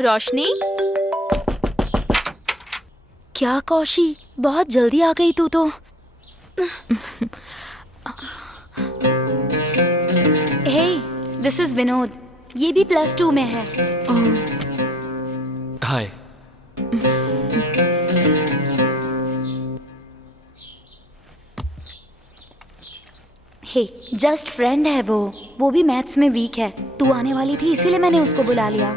रोशनी, क्या कौशी, बहुत जल्दी आ गई तू तो। हे, दिस इज विनोद। ये भी +2 में है। हाय। हे, जस्ट फ्रेंड है वो भी मैथ्स में वीक है। तू आने वाली थी इसीलिए मैंने उसको बुला लिया।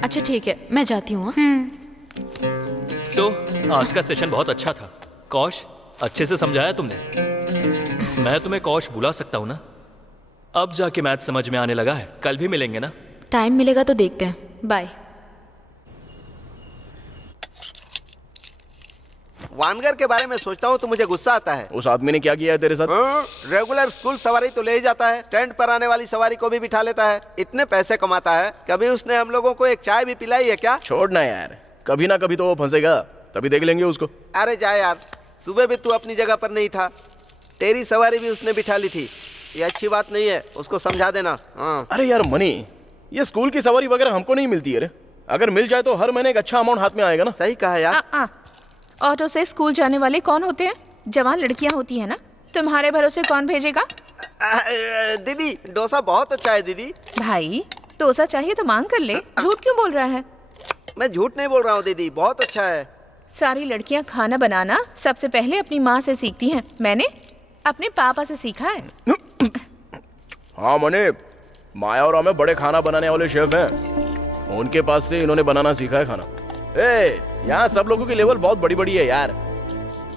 अच्छा ठीक है, मैं जाती हूँ। आज का सेशन बहुत अच्छा था। कौश, अच्छे से समझाया तुमने। मैं तुम्हें कौश बुला सकता हूँ ना? अब जाके मैथ समझ में आने लगा है। कल भी मिलेंगे ना? टाइम मिलेगा तो देखते हैं। बाय। वानगर के बारे में सोचता हूँ तो मुझे गुस्सा आता है। उस आदमी ने क्या किया है तेरे साथ? रेगुलर स्कूल सवारी तो ले ही जाता है, टेंट पर आने वाली सवारी को भी बिठा लेता है। इतने पैसे कमाता है, कभी उसने हम लोगों को एक चाय भी पिलाई है क्या? छोड़ना यार, कभी ना कभी तो वो फंसेगा, तभी देख लेंगे उसको। अरे जा यार, सुबह भी तू अपनी जगह पर नहीं था। तेरी सवारी भी उसने बिठा ली थी। ये अच्छी बात नहीं है, उसको समझा देना। अरे यार मनी, ये स्कूल की सवारी वगैरह हमको नहीं मिलती है रे। अगर मिल जाए तो हर महीने एक अच्छा अमाउंट हाथ में आएगा ना। सही कहा यार। ऑटो से स्कूल जाने वाले कौन होते हैं? जवान लड़कियां होती है ना। तुम्हारे भरोसे कौन भेजेगा? दीदी, डोसा बहुत अच्छा है दीदी। भाई, डोसा चाहिए तो मांग कर ले। झूठ क्यों बोल रहा है? मैं झूठ नहीं बोल रहा हूँ दीदी, बहुत अच्छा है। सारी लड़कियां खाना बनाना सबसे पहले अपनी माँ से सीखती हैं। मैंने अपने पापा से सीखा है। हाँ मनी, माया और हमें बड़े खाना बनाने वाले शेफ हैं, उनके पास से इन्होंने बनाना सीखा है खाना। यहाँ सब लोगों की लेवल बहुत बड़ी बड़ी है यार।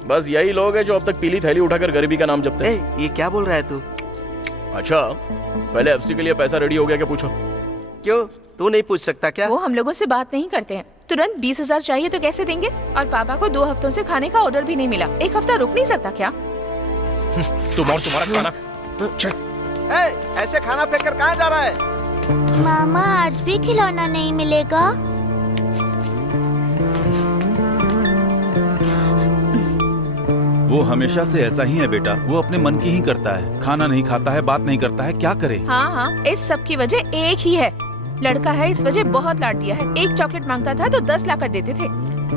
बस यही लोग हैं जो अब तक पीली थैली उठाकर गरीबी का नाम जपते हैं। ये क्या बोल रहा है तू? अच्छा, पहले एफसी के लिए पैसा रेडी हो गया क्या पूछो? क्यों, तू नहीं पूछ सकता क्या? वो हम लोगों से बात नहीं करते हैं। तुरंत 20,000 चाहिए तो कैसे देंगे? और पापा को 2 हफ्तों से खाने का ऑर्डर भी नहीं मिला। 1 हफ्ता रुक नहीं सकता क्या? तुम और तुम्हारा खाना। ऐसे खाना फेंक कर कहाँ जा रहा है? मामा, आज भी खिलौना नहीं मिलेगा? वो हमेशा से ऐसा ही है बेटा। वो अपने मन की ही करता है, खाना नहीं खाता है, बात नहीं करता है, क्या करे? हाँ, इस सब की वजह एक ही है। लड़का है, इस वजह बहुत लाड दिया है। 1 चॉकलेट मांगता था तो 10 ला कर देते थे।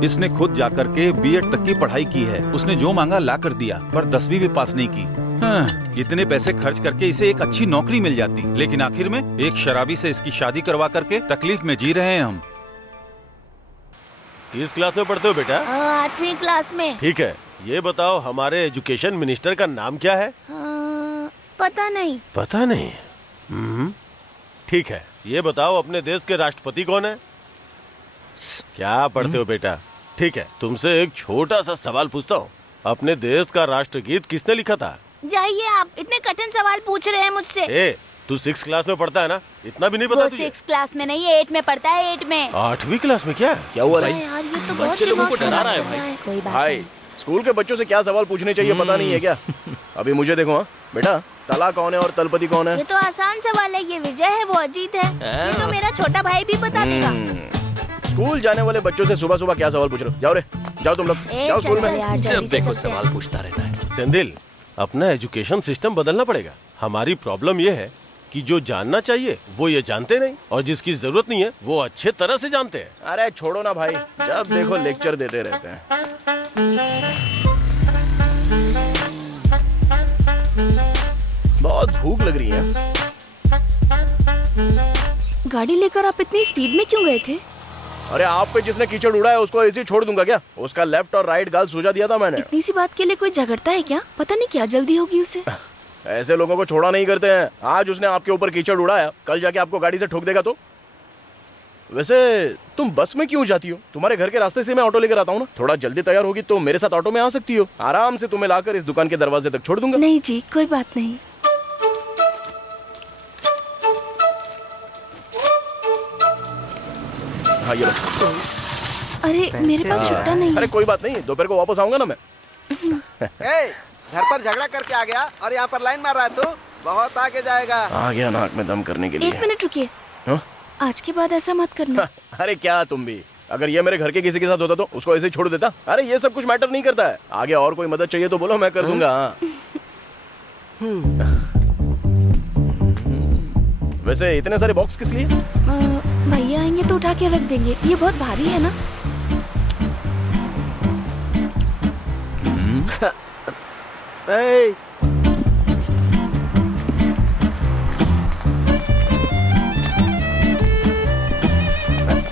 इसने खुद जाकर के बीएड तक की पढ़ाई की है। उसने जो मांगा ला कर दिया, पर 10वीं भी पास नहीं की। हाँ, इतने पैसे खर्च करके इसे एक अच्छी नौकरी मिल जाती, लेकिन आखिर में एक शराबी से इसकी शादी करवा करके तकलीफ में जी रहे हैं हम। किस क्लास में पढ़ते हो बेटा? 8वीं क्लास में। ठीक है, ये बताओ हमारे एजुकेशन मिनिस्टर का नाम क्या है? पता नहीं। पता नहीं? ठीक है, ये बताओ अपने देश के राष्ट्रपति कौन है? क्या पढ़ते हो बेटा? ठीक है, तुमसे एक छोटा सा सवाल पूछता हूँ। अपने देश का राष्ट्रगीत किसने लिखा था? जाइए, आप इतने कठिन सवाल पूछ रहे हैं मुझसे। तू 6 क्लास में पढ़ता है ना? इतना भी नहीं पता तुझे? 6 क्लास में नहीं, 8 में पढ़ता है। 8 में। 8वीं क्लास में? क्या हुआ भाई? यार, ये तो बहुत बच्चे लोगों को दिमाग डरा खराब रहा है कर रहा भाई। कोई बात भाई, नहीं। स्कूल के बच्चों से क्या सवाल पूछने चाहिए पता नहीं है क्या? अभी मुझे देखो। हाँ बेटा, तला कौन है और तलपति कौन है? ये तो आसान सवाल है। ये विजय है, वो अजीत है। ये तो मेरा छोटा भाई भी बता देगा। स्कूल जाने वाले बच्चों से सुबह सुबह क्या सवाल पूछ रहे हो? जाओ रे, जाओ तुम लोग, जाओ स्कूल में। जब देखो सवाल पूछता रहता है। सेंदिल, अपना एजुकेशन सिस्टम बदलना पड़ेगा। हमारी प्रॉब्लम ये है कि जो जानना चाहिए वो ये जानते नहीं, और जिसकी जरूरत नहीं है वो अच्छे तरह से जानते हैं। अरे छोड़ो ना भाई, जब देखो लेक्चर देते रहते हैं। बहुत भूख लग रही है। गाड़ी लेकर आप इतनी स्पीड में क्यों गए थे? अरे आप पे जिसने कीचड़ उड़ाया उसको ऐसे ही छोड़ दूंगा क्या? उसका लेफ्ट और राइट गाल सूझा दिया था मैंने। इतनी सी बात के लिए कोई झगड़ता है क्या? पता नहीं क्या जल्दी होगी उसे। ऐसे लोगों को छोड़ा नहीं करते हैं। आज उसने आपके ऊपर कीचड़ उड़ाया, कल जाके आपको गाड़ी से ठोक देगा तो वैसे तुम बस में क्यों जाती हो? तुम्हारे घर के रास्ते से मैं ऑटो लेकर आता हूँ ना। थोड़ा जल्दी तैयार होगी तो मेरे साथ ऑटो में आ सकती हो। आराम से तुम्हें लाकर इस दुकान के दरवाजे तक छोड़ दूंगा। नहीं जी, कोई बात नहीं। हाँ ये लो। अरे मेरे पास छुट्टा नहीं अरे है। कोई बात नहीं, दोपहर को वापस आऊंगा ना मैं। ए, घर पर झगड़ा करके आ गया और यहाँ पर लाइन मार रहा है तू। बहुत आगे जाएगा। आ गया नाक में दम करने के लिए। 1 मिनट रुकिए। हाँ? आज के बाद ऐसा मत करना। अरे क्या तुम भी, अगर ये मेरे घर के किसी के साथ होता तो उसको ऐसे ही छोड़ देता। अरे ये सब कुछ मैटर नहीं करता है। आगे और कोई मदद चाहिए तो बोलो, मैं कर दूंगा। वैसे इतने सारे बॉक्स किस लिए? भैया आएंगे तो उठा के रख देंगे, ये बहुत भारी है ना। ए,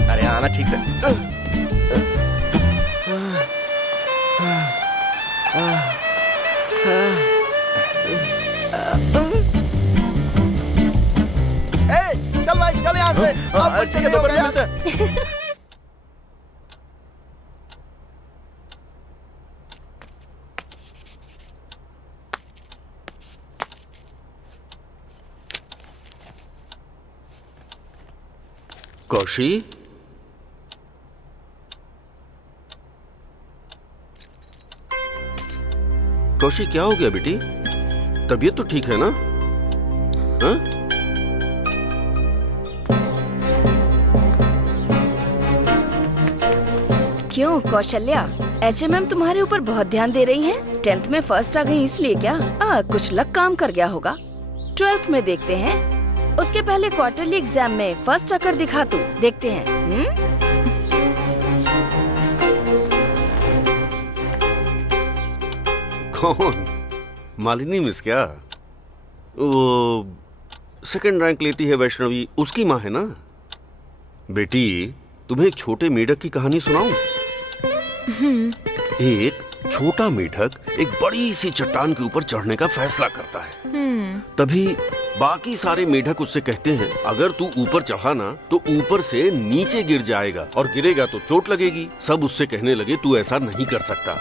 अरे आना ठीक से। चल भाई चल यहाँ से। अब कुछ ठीक है, नहीं होगा दोपहर में यार। मिलते हैं। कौशी, कौशी क्या हो गया बेटी? तबीयत तो ठीक है ना? हाँ? क्यों कौशल्या, HMM तुम्हारे ऊपर बहुत ध्यान दे रही हैं? 10th में फर्स्ट आ गई इसलिए क्या? कुछ लक काम कर गया होगा। 12th में देखते हैं। उसके पहले क्वार्टरली एग्जाम में फर्स्ट आकर दिखा तू, देखते हैं। कौन? मालिनी मिस क्या? वो 2nd रैंक लेती है वैष्णवी, उसकी माँ है ना? बेटी तुम्हें एक छोटे मेढक की कहानी सुनाऊं? एक छोटा मेढक एक बड़ी सी चट्टान के ऊपर चढ़ने का फैसला करता है। तभी बाकी सारे मेढक उससे कहते हैं, अगर तू ऊपर चढ़ा ना तो ऊपर से नीचे गिर जाएगा और गिरेगा तो चोट लगेगी। सब उससे कहने लगे तू ऐसा नहीं कर सकता।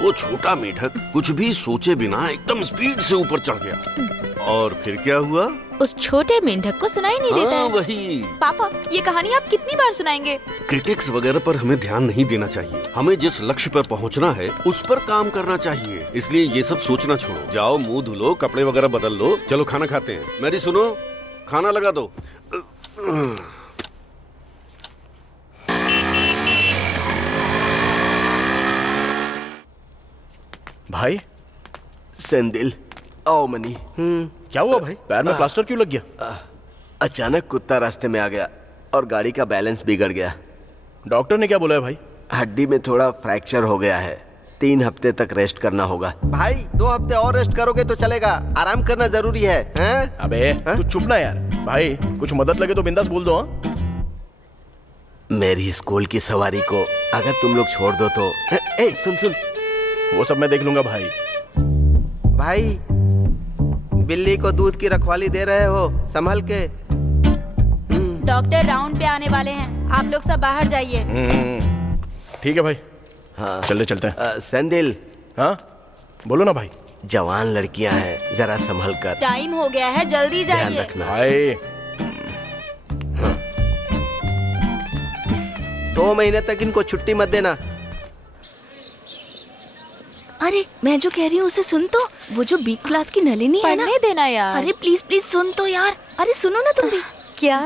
वो छोटा मेढक कुछ भी सोचे बिना एकदम स्पीड से ऊपर चढ़ गया। और फिर क्या हुआ? उस छोटे मेंढक को सुनाई नहीं देता है। वही। पापा, ये कहानी आप कितनी बार सुनाएंगे? क्रिटिक्स वगैरह पर हमें ध्यान नहीं देना चाहिए। हमें जिस लक्ष्य पर पहुंचना है उस पर काम करना चाहिए। इसलिए ये सब सोचना छोड़ो। जाओ मुंह धुलो, कपड़े वगैरह बदल लो, चलो खाना खाते हैं। मेरी सुनो, खाना लगा दो। भाई सेंदिल, आओ मनी। क्या हुआ भाई? पैर में प्लास्टर क्यों लग गया? अचानक कुत्ता रास्ते में आ गया और गाड़ी का बैलेंस बिगड़ गया। डॉक्टर ने क्या बोला है भाई? हड्डी में थोड़ा फ्रैक्चर हो गया है। 3 हफ्ते तक रेस्ट करना होगा। भाई 2 हफ्ते और रेस्ट करोगे तो चलेगा। आराम करना जरूरी है, हैं? अबे तू चुप ना यार। भाई कुछ मदद लगे तो बिंदास बोल दो। हाँ, मेरी स्कूल की सवारी को अगर तुम लोग छोड़ दो तो। ए सुन सुन, वो सब मैं देख लूंगा भाई। भाई बिल्ली को दूध की रखवाली दे रहे हो, संभल के। डॉक्टर राउंड पे आने वाले हैं, आप लोग सब बाहर जाइए। ठीक है भाई। हाँ चलते चलते हैं। सेंदिल। हाँ बोलो ना भाई। जवान लड़कियां हैं, जरा संभल कर। टाइम हो गया है, जल्दी ध्यान जाइए। रखना। भाई 2 महीने तक इनको छुट्टी मत देना। अरे मैं जो कह रही हूँ उसे सुन तो। वो जो बी क्लास की नलिनी है ना। पढ़ने देना यार। अरे प्लीज प्लीज सुन तो यार। अरे सुनो ना तुम भी। क्या?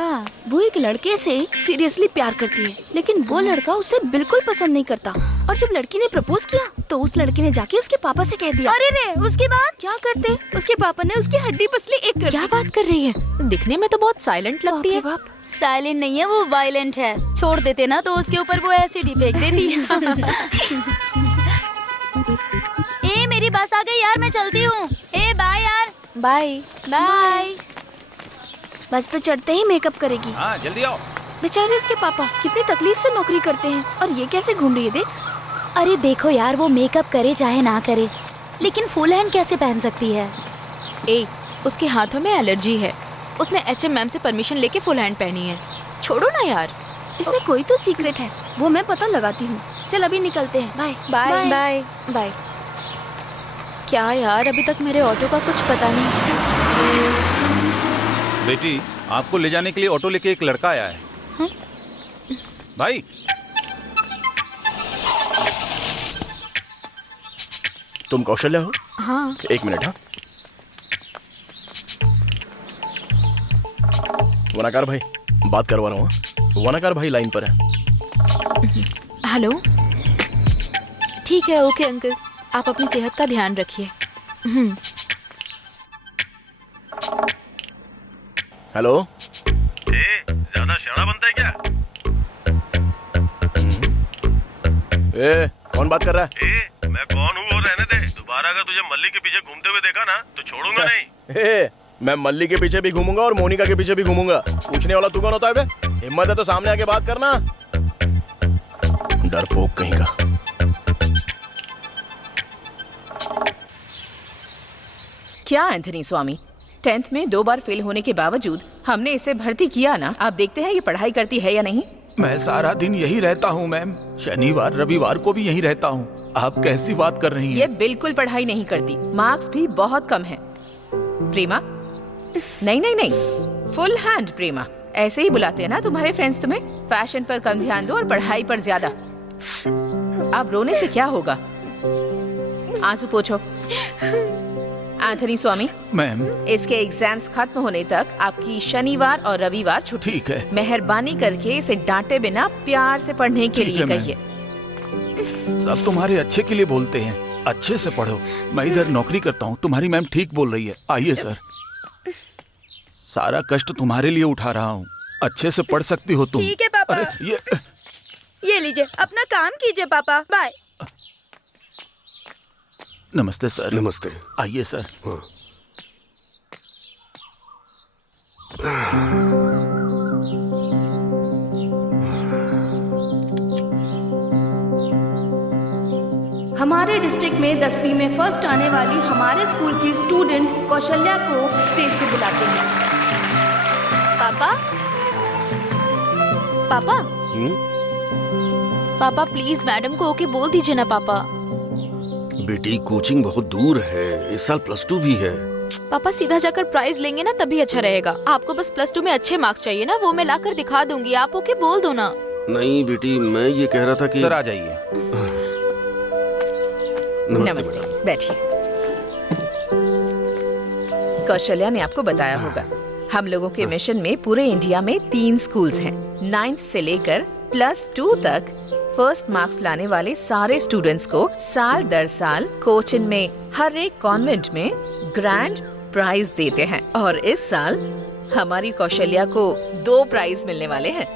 वो एक लड़के से सीरियसली प्यार करती है, लेकिन वो लड़का उसे बिल्कुल पसंद नहीं करता। और जब लड़की ने प्रपोज किया तो उस लड़के ने जाके उसके पापा से कह दिया। अरे रे, उसके बाद क्या करते? उसके पापा ने उसकी हड्डी पसली एक कर क्या बात कर रही है? दिखने में तो बहुत साइलेंट लगती है। बाप। साइलेंट नहीं है वो, वायलेंट है। छोड़ देते ना तो उसके ऊपर वो एसिड ही फेंक देती है। ए मेरी बस आ गई यार, मैं चलती हूँ। ए बाय यार। Bye bye. बस पे चढ़ते ही मेकअप करेगी। हाँ जल्दी आओ। बेचारे उसके पापा कितनी तकलीफ से नौकरी करते हैं और ये कैसे घूम रही है देख। अरे देखो यार, वो मेकअप करे चाहे ना करे, लेकिन फुल हैंड कैसे पहन सकती है? ए, उसके हाथों में एलर्जी है। उसने HMM से परमिशन लेके फुल हैंड पहनी है। छोड़ो ना यार। इसमें कोई तो सीक्रेट है, वो मैं पता लगाती हूँ। चल अभी निकलते हैं, बाय बाय बाय बाय। क्या यार, अभी तक मेरे ऑटो का कुछ पता नहीं। बेटी, आपको ले जाने के लिए ऑटो लेके एक लड़का आया है। भाई, तुम कौशल्या हो? हाँ। एक मिनट। हाँ, वनाकार भाई बात करवा रहा हूँ। वनाकार भाई लाइन पर है। हेलो। ठीक है, ओके अंकल, आप अपनी सेहत का ध्यान रखिए। हेलो। ज्यादा शाना बनता है क्या? कौन बात कर रहा है? मैं कौन हूँ वो रहने दे। दोबारा अगर तुझे मल्ली के पीछे घूमते हुए देखा ना तो छोड़ूंगा नहीं। मैं मल्ली के पीछे भी घूमूंगा और मोनिका के पीछे भी घूमूंगा। पूछने वाला तू कौन होता है बे? हिम्मत है तो सामने आके बात करना। डरपोक कहीं का। क्या एंथनी स्वामी, 10th में 2 बार फेल होने के बावजूद हमने इसे भर्ती किया ना। आप देखते हैं ये पढ़ाई करती है या नहीं। मैं सारा दिन यही रहता हूँ मैम, शनिवार रविवार को भी यही रहता हूँ। आप कैसी बात कर रही हैं? ये बिल्कुल पढ़ाई नहीं करती, मार्क्स भी बहुत कम हैं। प्रेमा, नहीं नहीं नहीं, फुल हैंड प्रेमा, ऐसे ही बुलाते हैं ना तुम्हारे फ्रेंड्स तुम्हें। फैशन पर कम ध्यान दो और पढ़ाई पर ज्यादा। अब रोने से क्या होगा, आंसू पोंछो। एंथनी स्वामी मैम, इसके एग्जाम्स खत्म होने तक आपकी शनिवार और रविवार छुट्टी। ठीक है। मेहरबानी करके इसे डांटे बिना प्यार से पढ़ने के लिए कहिए। सब तुम्हारे अच्छे के लिए बोलते हैं, अच्छे से पढ़ो। मैं इधर नौकरी करता हूँ, तुम्हारी मैम ठीक बोल रही है। आइए सर, सारा कष्ट तुम्हारे लिए उठा रहा हूँ, अच्छे से पढ़ सकती हो तुम। ठीक है पापा। अरे ये लीजिए, अपना काम कीजिए पापा, बाय। नमस्ते सर। नमस्ते। आइए सर। हाँ। हमारे डिस्ट्रिक्ट में 10वीं में फर्स्ट आने वाली हमारे स्कूल की स्टूडेंट कौशल्या को स्टेज पे बुलाते हैं। पापा, पापा, पापा प्लीज मैडम को ओके बोल दीजिए ना पापा। बेटी, कोचिंग बहुत दूर है, इस साल +2 भी है। पापा सीधा जाकर प्राइज लेंगे ना तभी अच्छा रहेगा। आपको बस +2 में अच्छे मार्क्स चाहिए ना, वो मैं लाकर दिखा दूंगी। आप ओके बोल दो ना। नहीं बेटी, मैं ये कह रहा था कि सर आ जाइए। नमस्ते, बैठिए। कौशल्या ने आपको बताया होगा, हम लोगों के मिशन में पूरे इंडिया में 3 स्कूल्स हैं। 9th से लेकर +2 तक फर्स्ट मार्क्स लाने वाले सारे स्टूडेंट्स को साल दर साल कोचिन में हर एक कॉन्वेंट में ग्रैंड प्राइज देते हैं। और इस साल हमारी कौशल्या को 2 प्राइज मिलने वाले हैं।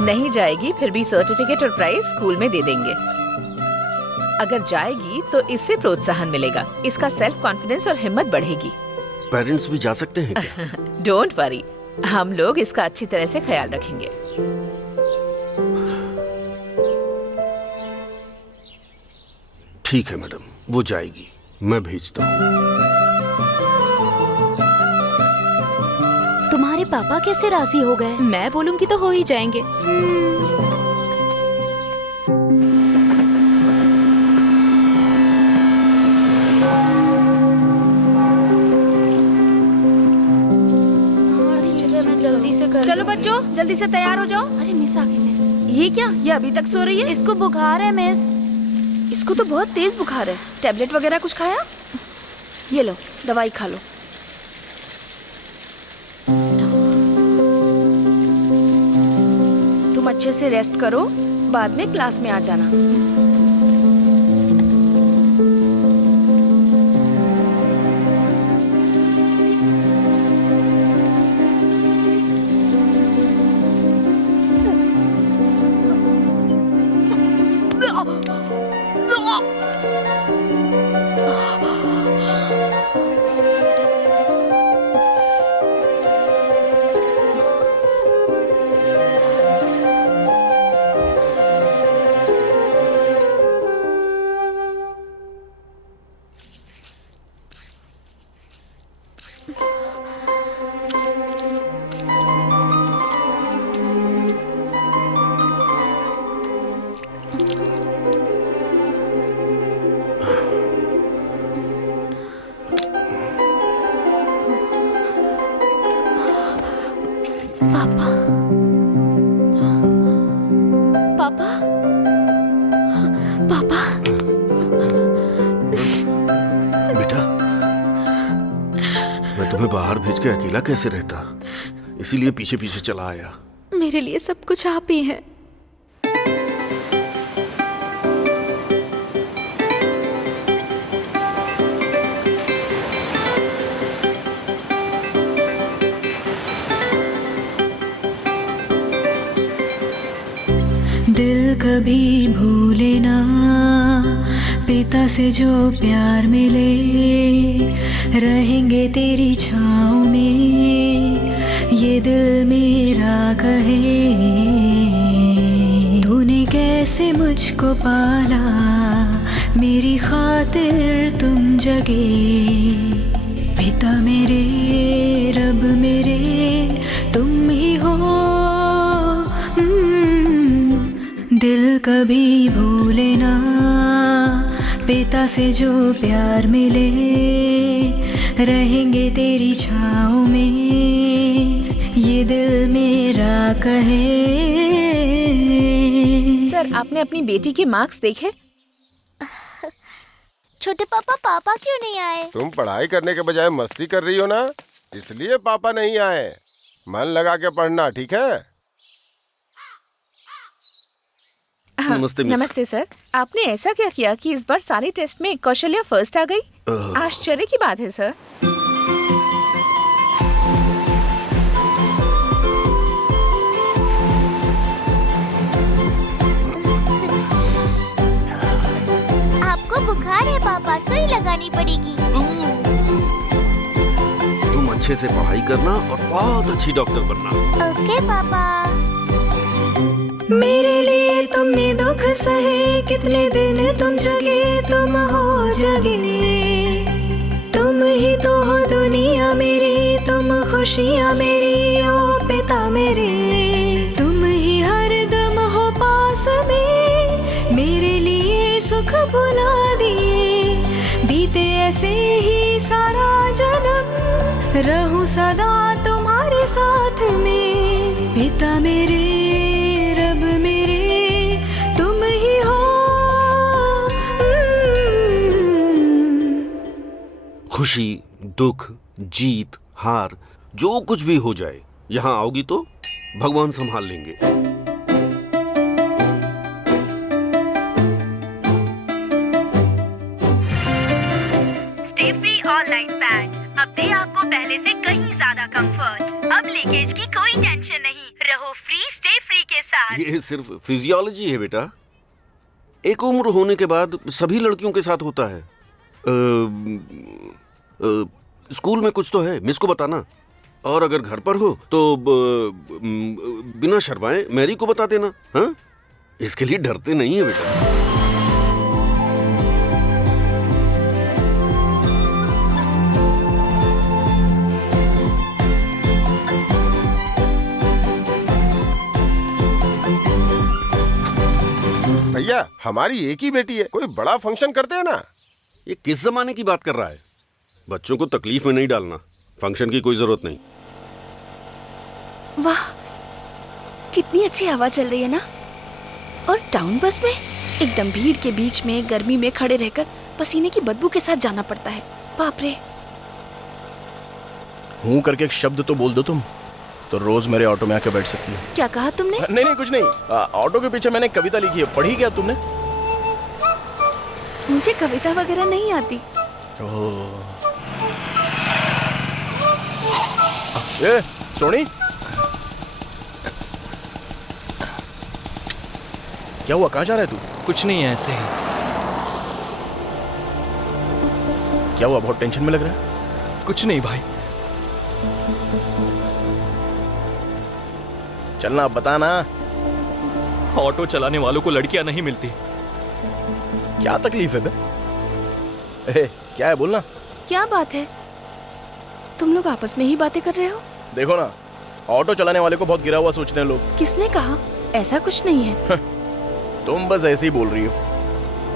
नहीं जाएगी फिर भी सर्टिफिकेट और प्राइज स्कूल में दे देंगे। अगर जाएगी तो इससे प्रोत्साहन मिलेगा, इसका सेल्फ कॉन्फिडेंस और हिम्मत बढ़ेगी। पेरेंट्स भी जा सकते हैं क्या? डोंट वरी, हम लोग इसका अच्छी तरह से ख्याल रखेंगे। ठीक है मैडम, वो जाएगी, मैं भेजता हूँ। तुम्हारे पापा कैसे राजी हो गए? मैं बोलूंगी तो हो ही जाएंगे। जल्दी से कर। चलो बच्चों, जल्दी से तैयार हो जाओ। अरे मिस आ गई मिस। ये क्या, ये अभी तक सो रही है? इसको बुखार है मिस। इसको तो बहुत तेज बुखार है। टैबलेट वगैरह कुछ खाया? ये लो, दवाई खा लो। तुम अच्छे से रेस्ट करो, बाद में क्लास में आ जाना। पापा पापा पापा बेटा, मैं तुम्हें बाहर भेज के अकेला कैसे रहता, इसीलिए पीछे पीछे चला आया। मेरे लिए सब कुछ आप ही हैं। दिल कभी भूले ना पिता से जो प्यार मिले, रहेंगे तेरी छाँव में ये दिल मेरा कहे। तूने कैसे मुझको पाला, मेरी खातिर तुम जगे। पिता मेरे, रब मेरे, तुम ही हो। दिल कभी भूले ना पिता से जो प्यार मिले, रहेंगे तेरी छाँव में ये दिल मेरा कहे। सर, आपने अपनी बेटी के मार्क्स देखे? छोटे पापा, पापा क्यों नहीं आए? तुम पढ़ाई करने के बजाय मस्ती कर रही हो ना, इसलिए पापा नहीं आए। मन लगा के पढ़ना, ठीक है? हाँ, नमस्ते मिस। नमस्ते सर। आपने ऐसा क्या किया कि इस बार सारे टेस्ट में कौशल्या फर्स्ट आ गई? आश्चर्य की बात है सर। आपको बुखार है पापा, सुई लगानी पड़ेगी। तुम अच्छे से पढ़ाई करना और बहुत अच्छी डॉक्टर बनना। ओके पापा। मेरे लिए तुमने दुख सहे, कितने दिन तुम जगे, तुम हो जगे। तुम ही तो हो दुनिया मेरी, तुम खुशियाँ मेरी, ओ पिता मेरे। तुम ही हर दम हो पास में, मेरे लिए सुख भुला दिए। बीते ऐसे ही सारा जन्म, रहूं सदा तुम्हारे साथ में। पिता मेरे, रब मेरे, तुम ही हो। खुशी, दुख, जीत, हार, जो कुछ भी हो जाए, यहाँ आओगी तो भगवान संभाल लेंगे। स्टे फ्री ऑनलाइन पैड अब दे आपको पहले से कहीं ज्यादा कंफर्ट। अब लीकेज की कोई टेंशन नहीं, रहो फ्री स्टे फ्री के साथ। ये सिर्फ फिजियोलॉजी है बेटा, एक उम्र होने के बाद सभी लड़कियों के साथ होता है। स्कूल में कुछ तो है, मिस को बताना। और अगर घर पर हो तो बिना शर्माए मैरी को बता देना। हाँ, इसके लिए डरते नहीं है बेटा। भैया, हमारी एक ही बेटी है, कोई बड़ा फंक्शन करते हैं ना। ये किस जमाने की बात कर रहा है? बच्चों को तकलीफ में नहीं डालना, फंक्शन की कोई जरूरत नहीं। वाह, कितनी अच्छी हवा चल रही है ना। और टाउन बस में एकदम भीड़ के बीच में गर्मी में खड़े रहकर पसीने की बदबू के साथ जाना पड़ता है। बाप रे। हूँ करके एक शब्द तो बोल दो तुम, तो रोज मेरे ऑटो में आके बैठ सकती हो। क्या कहा तुमने? नहीं नहीं, कुछ नहीं। ऑटो के पीछे मैंने कविता लिखी है, पढ़ी क्या तुमने? मुझे कविता वगैरह नहीं आती। ए, सोनी, क्या हुआ? कहाँ जा रहा है तू? कुछ नहीं है, ऐसे ही। क्या हुआ? बहुत टेंशन में लग रहा है। कुछ नहीं भाई। चलना, बताना। ऑटो चलाने वालों को लड़कियां नहीं मिलती। क्या तकलीफ है बे? क्या है, बोलना। क्या बात है? तुम लोग आपस में ही बातें कर रहे हो? देखो ना, ऑटो चलाने वाले को बहुत गिरा हुआ सोचते हैं लोग। किसने कहा? ऐसा कुछ नहीं है। तुम बस ऐसे ही बोल रही हो।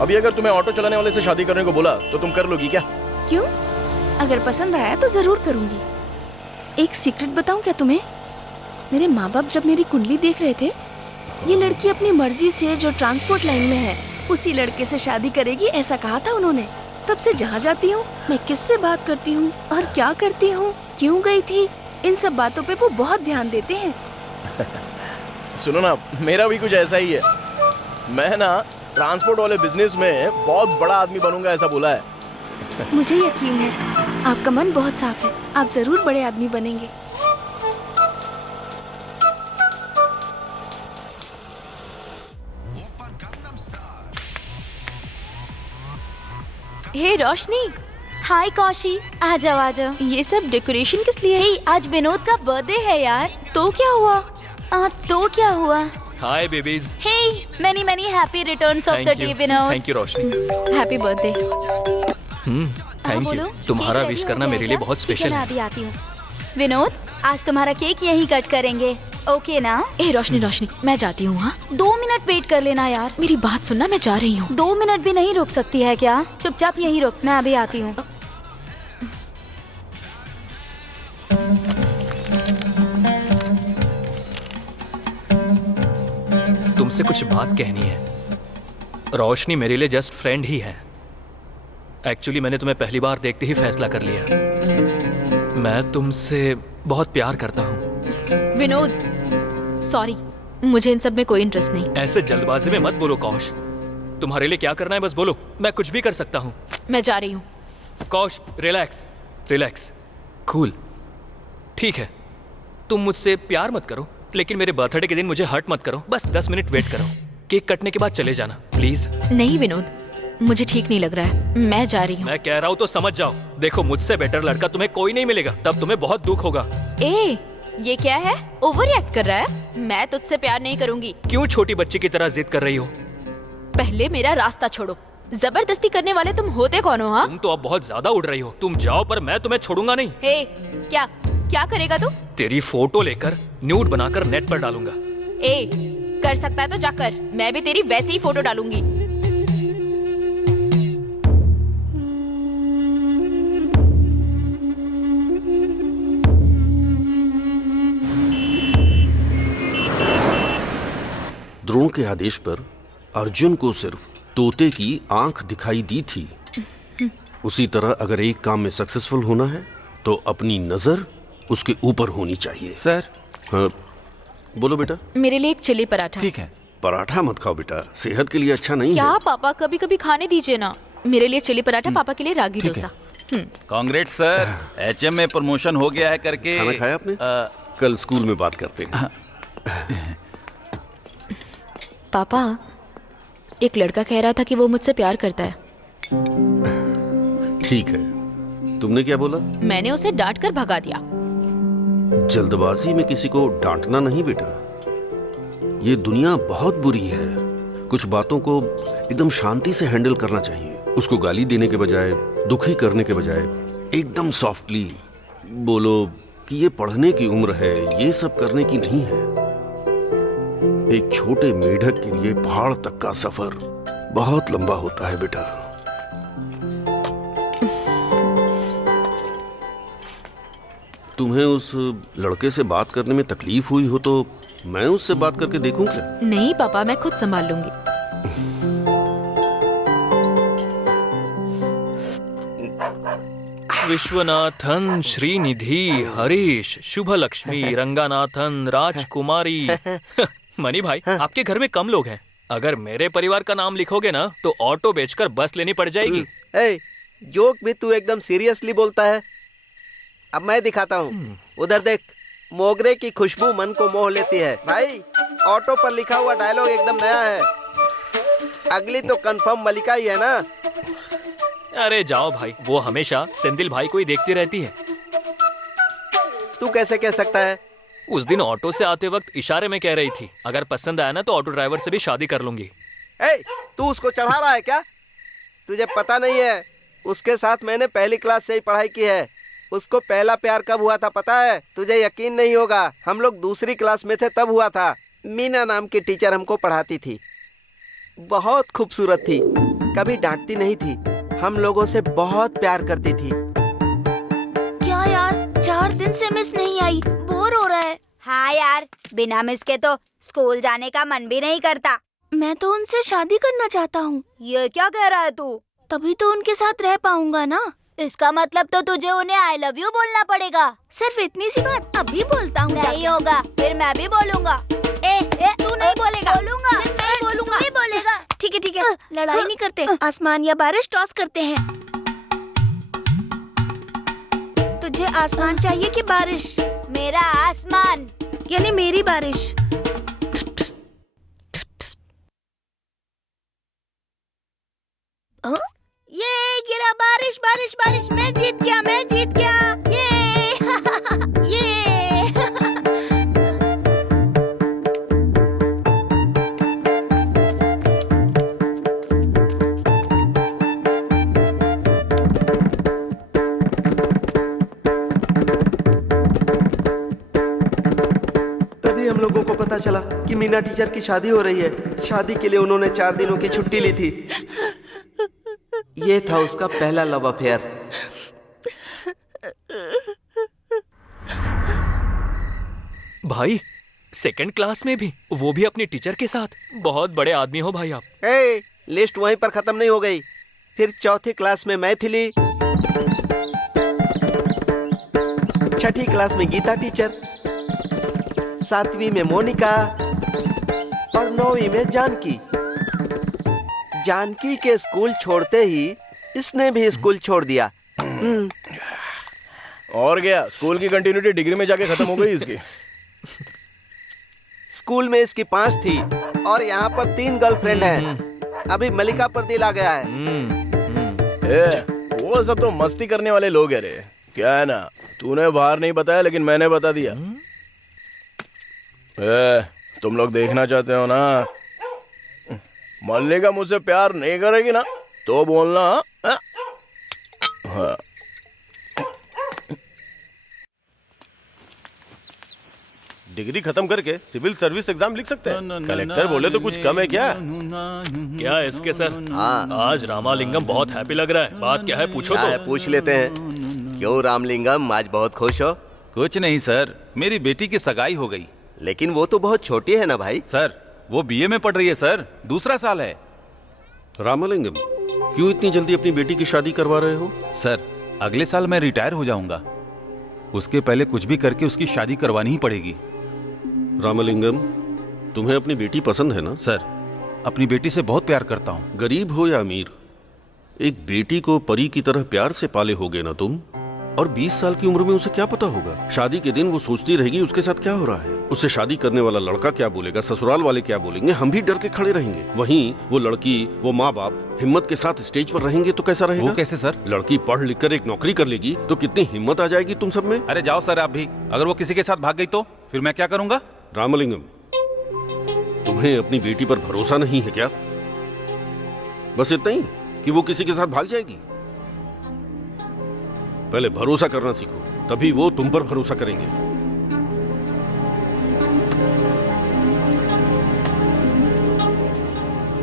अभी अगर तुम्हें ऑटो चलाने वाले से शादी करने को बोला तो तुम कर लोगी क्या? क्यों? अगर पसंद आया तो जरूर करूंगी। एक सीक्रेट बताऊं क्या तुम्हें? मेरे माँ बाप जब मेरी कुंडली देख रहे थे, ये लड़की अपनी मर्जी से जो ट्रांसपोर्ट लाइन में है उसी लड़के से शादी करेगी ऐसा कहा था उन्होंने। तब से जहाँ जाती हूँ, मैं किससे बात करती हूँ और क्या करती हूँ, क्यों गई थी, इन सब बातों पे वो बहुत ध्यान देते हैं। सुनो ना, मेरा भी कुछ ऐसा ही है। मैं ना ट्रांसपोर्ट वाले बिजनेस में बहुत बड़ा आदमी बनूंगा ऐसा बोला है। मुझे यकीन है आपका मन बहुत साफ है, आप जरूर बड़े आदमी बनेंगे। हे रोशनी। हाय कौशी, आ जाओ आ जाओ। ये सब डेकोरेशन किस लिए है? हे, आज विनोद का बर्थडे है यार। तो क्या हुआ? तो क्या हुआ? Hi babies. Hey, many many happy returns of the day Vinod. Thank you Roshni. Happy birthday. Thank you. तुम्हारा विश करना मेरे लिए बहुत स्पेशल है। अभी आती हूँ। विनोद, आज तुम्हारा केक यहीं कट करेंगे, ओके ना? ए रोशनी रोशनी, मैं जाती हूँ। हाँ 2 मिनट वेट कर लेना यार। मेरी बात सुनना, मैं जा रही हूँ। 2 मिनट भी नहीं रुक सकती है क्या? चुपचाप यहीं रुक, मैं अभी आती हूँ। तुमसे कुछ बात कहनी है। रोशनी मेरे लिए जस्ट फ्रेंड ही है। एक्चुअली मैंने तुम्हें पहली बार देखते ही फैसला कर लिया, मैं तुमसे बहुत प्यार करता हूँ। विनोद, सॉरी, मुझे इन सब में कोई इंटरेस्ट नहीं। ऐसे जल्दबाजी में मत बोलो कौश। तुम्हारे लिए क्या करना है बस बोलो, मैं कुछ भी कर सकता हूँ। मैं जा रही हूँ। कौश, रिलैक्स रिलैक्स, कूल। ठीक है, तुम मुझसे प्यार मत करो, लेकिन मेरे बर्थडे के दिन मुझे हर्ट मत करो। बस 10 मिनट वेट करो, केक कटने के बाद चले जाना प्लीज। नहीं विनोद, मुझे ठीक नहीं लग रहा है, मैं जा रही हूँ। मैं कह रहा हूँ तो समझ जाओ। देखो, मुझसे बेटर लड़का तुम्हें कोई नहीं मिलेगा, तब तुम्हें बहुत दुख होगा। ए, ये क्या है? ओवर रिएक्ट कर रहा है? मैं तुझसे प्यार नहीं करूंगी। क्यों छोटी बच्ची की तरह जिद कर रही हो? पहले मेरा रास्ता छोड़ो। जबरदस्ती करने वाले तुम होते कौन हो? हाँ, तुम तो अब बहुत ज्यादा उड़ रही हो। तुम जाओ, पर मैं तुम्हें छोड़ूंगा नहीं। हे, क्या क्या करेगा तू? तेरी फोटो लेकर न्यूड बनाकर नेट पर डालूंगा। ए, कर सकता है तो जाकर, मैं भी तेरी वैसे ही फोटो डालूंगी। द्रोण के आदेश पर अर्जुन को सिर्फ तोते की आंख दिखाई दी थी। उसी तरह अगर एक काम में सक्सेसफुल होना है तो अपनी नजर उसके ऊपर होनी चाहिए। सर। हाँ, बोलो बेटा। मेरे लिए एक चिली पराठा। ठीक है। पराठा मत खाओ बेटा, सेहत के लिए अच्छा नहीं क्या है। पापा, कभी कभी खाने दीजिए ना। मेरे लिए चिली पराठा, पापा के लिए ragi dosa. Congrats sir, HM में प्रमोशन हो गया है करके। खाना खाया आपने? कल स्कूल में बात करते हैं। पापा, एक लड़का कह रहा था कि वो मुझसे प्यार करता है। ठीक है, तुमने क्या बोला? मैंने उसे डांट कर भगा दिया। जल्दबाजी में किसी को डांटना नहीं बेटा, ये दुनिया बहुत बुरी है। कुछ बातों को एकदम शांति से हैंडल करना चाहिए। उसको गाली देने के बजाय, दुखी करने के बजाय एकदम सॉफ्टली बोलो कि ये पढ़ने की उम्र है, ये सब करने की नहीं है। एक छोटे मेढक के लिए पहाड़ तक का सफर बहुत लंबा होता है बेटा। तुम्हें उस लड़के से बात करने में तकलीफ हुई हो तो मैं उससे बात करके देखूं क्या? नहीं पापा, मैं खुद संभाल लूंगी। विश्वनाथन, श्रीनिधि, हरीश, शुभ लक्ष्मी, रंगानाथन, राजकुमारी। मनी भाई, आपके घर में कम लोग हैं। अगर मेरे परिवार का नाम लिखोगे ना तो ऑटो बेचकर बस लेनी पड़ जाएगी। जोक भी तू एकदम सीरियसली बोलता है। अब मैं दिखाता हूँ, उधर देख। मोगरे की खुशबू मन को मोह लेती है। भाई, ऑटो पर लिखा हुआ डायलॉग एकदम नया है। अगली तो कंफर्म मलिका ही है ना? अरे जाओ भाई, वो हमेशा सेंदिल भाई को ही देखती रहती है। तू कैसे कह सकता है? उस दिन ऑटो से आते वक्त इशारे में कह रही थी, अगर पसंद आया ना तो ऑटो ड्राइवर से भी शादी कर लूंगी। तू उसको चढ़ा रहा है क्या? तुझे पता नहीं है, उसके साथ मैंने पहली क्लास से ही पढ़ाई की है। उसको पहला प्यार कब हुआ था पता है? तुझे यकीन नहीं होगा, हम लोग दूसरी क्लास में थे तब हुआ था। मीना नाम की टीचर हमको पढ़ाती थी, बहुत खूबसूरत थी, कभी डांटती नहीं थी, हम लोगों से बहुत प्यार करती थी। क्या यार, 4 दिन से मिस नहीं आई, बोर हो रहा है। हाँ यार, बिना मिस के तो स्कूल जाने का मन भी नहीं करता। मैं तो उनसे शादी करना चाहता हूँ। ये क्या कह रहा है तू? तभी तो उनके साथ रह पाऊंगा ना। इसका मतलब तो तुझे उन्हें आई लव यू बोलना पड़ेगा। सिर्फ इतनी सी बात अभी बोलता हूँ। नहीं होगा, फिर मैं भी बोलूँगा। तू नहीं बोलेगा। बोलूँगा। सिर्फ मैं बोलूँगा। तू ही बोलेगा। ठीक है ठीक है, लड़ाई नहीं करते, आसमान या बारिश टॉस करते हैं। तुझे आसमान चाहिए कि बारिश? मेरा आसमान यानी मेरी बारिश। ये गिरा बारिश बारिश बारिश, मैं जीत गया मैं जीत गया। ये ये तभी हम लोगों को पता चला कि मीना टीचर की शादी हो रही है। शादी के लिए उन्होंने 4 दिनों की छुट्टी ली थी। ये था उसका पहला लव अफेयर। भाई, सेकंड क्लास में भी, वो भी अपनी टीचर के साथ। बहुत बड़े आदमी हो भाई आप। लिस्ट वहीं पर खत्म नहीं हो गई। फिर चौथी क्लास में मैथिली, छठी क्लास में गीता टीचर, 7वीं में मोनिका और 9वीं में जानकी। जानकी के स्कूल छोड़ते ही इसने भी स्कूल छोड़ दिया। और क्या, स्कूल की कंटिन्यूटी डिग्री में जाके खत्म हो गई इसकी। स्कूल में इसकी 5 थी और यहाँ पर 3 गर्लफ्रेंड हैं। अभी मलिका पर दिल आ गया है। वो सब तो मस्ती करने वाले लोग हैं रे। क्या है ना, तूने बाहर नहीं बताया लेकिन मैंने बता दिया। तुम लोग देखना चाहते हो ना, मल्लिका मुझसे प्यार नहीं करेगी ना तो बोलना। हाँ। डिग्री खत्म करके सिविल सर्विस एग्जाम लिख सकते हैं। कलेक्टर बोले तो कुछ कम है क्या? क्या इसके सर? आज रामालिंगम बहुत हैप्पी लग रहा है। बात क्या है पूछो क्या तो। है, पूछ लेते हैं। क्यों रामलिंगम, आज बहुत खुश हो? कुछ नहीं सर, मेरी बेटी की सगाई हो गई। लेकिन वो तो बहुत छोटी है ना भाई। सर, वो बीए में पढ़ रही है सर, दूसरा साल है। रामलिंगम, क्यों इतनी जल्दी अपनी बेटी की शादी करवा रहे हो? सर, अगले साल मैं रिटायर हो जाऊंगा। उसके पहले कुछ भी करके उसकी शादी करवानी ही पड़ेगी। रामलिंगम, तुम्हें अपनी बेटी पसंद है ना? सर, अपनी बेटी से बहुत प्यार करता हूँ। गरीब हो या अमीर, एक बेटी को परी की तरह प्यार से पाले होगे ना तुम। और 20 साल की उम्र में उसे क्या पता होगा? शादी के दिन वो सोचती रहेगी उसके साथ क्या हो रहा है। उसे शादी करने वाला लड़का क्या बोलेगा, ससुराल वाले क्या बोलेंगे, हम भी डर के खड़े रहेंगे। वहीं वो लड़की, वो माँ बाप हिम्मत के साथ स्टेज पर रहेंगे तो कैसा रहेगा? वो कैसे सर? लड़की पढ़ लिख कर एक नौकरी कर लेगी तो कितनी हिम्मत आ जाएगी तुम सब में। अरे जाओ सर आप भी। अगर वो किसी के साथ भाग गई तो फिर मैं क्या करूंगा? रामलिंगम, तुम्हें अपनी बेटी पर भरोसा नहीं है क्या? बस इतना ही कि वो किसी के साथ भाग जाएगी? पहले भरोसा करना सीखो, तभी वो तुम पर भरोसा करेंगे।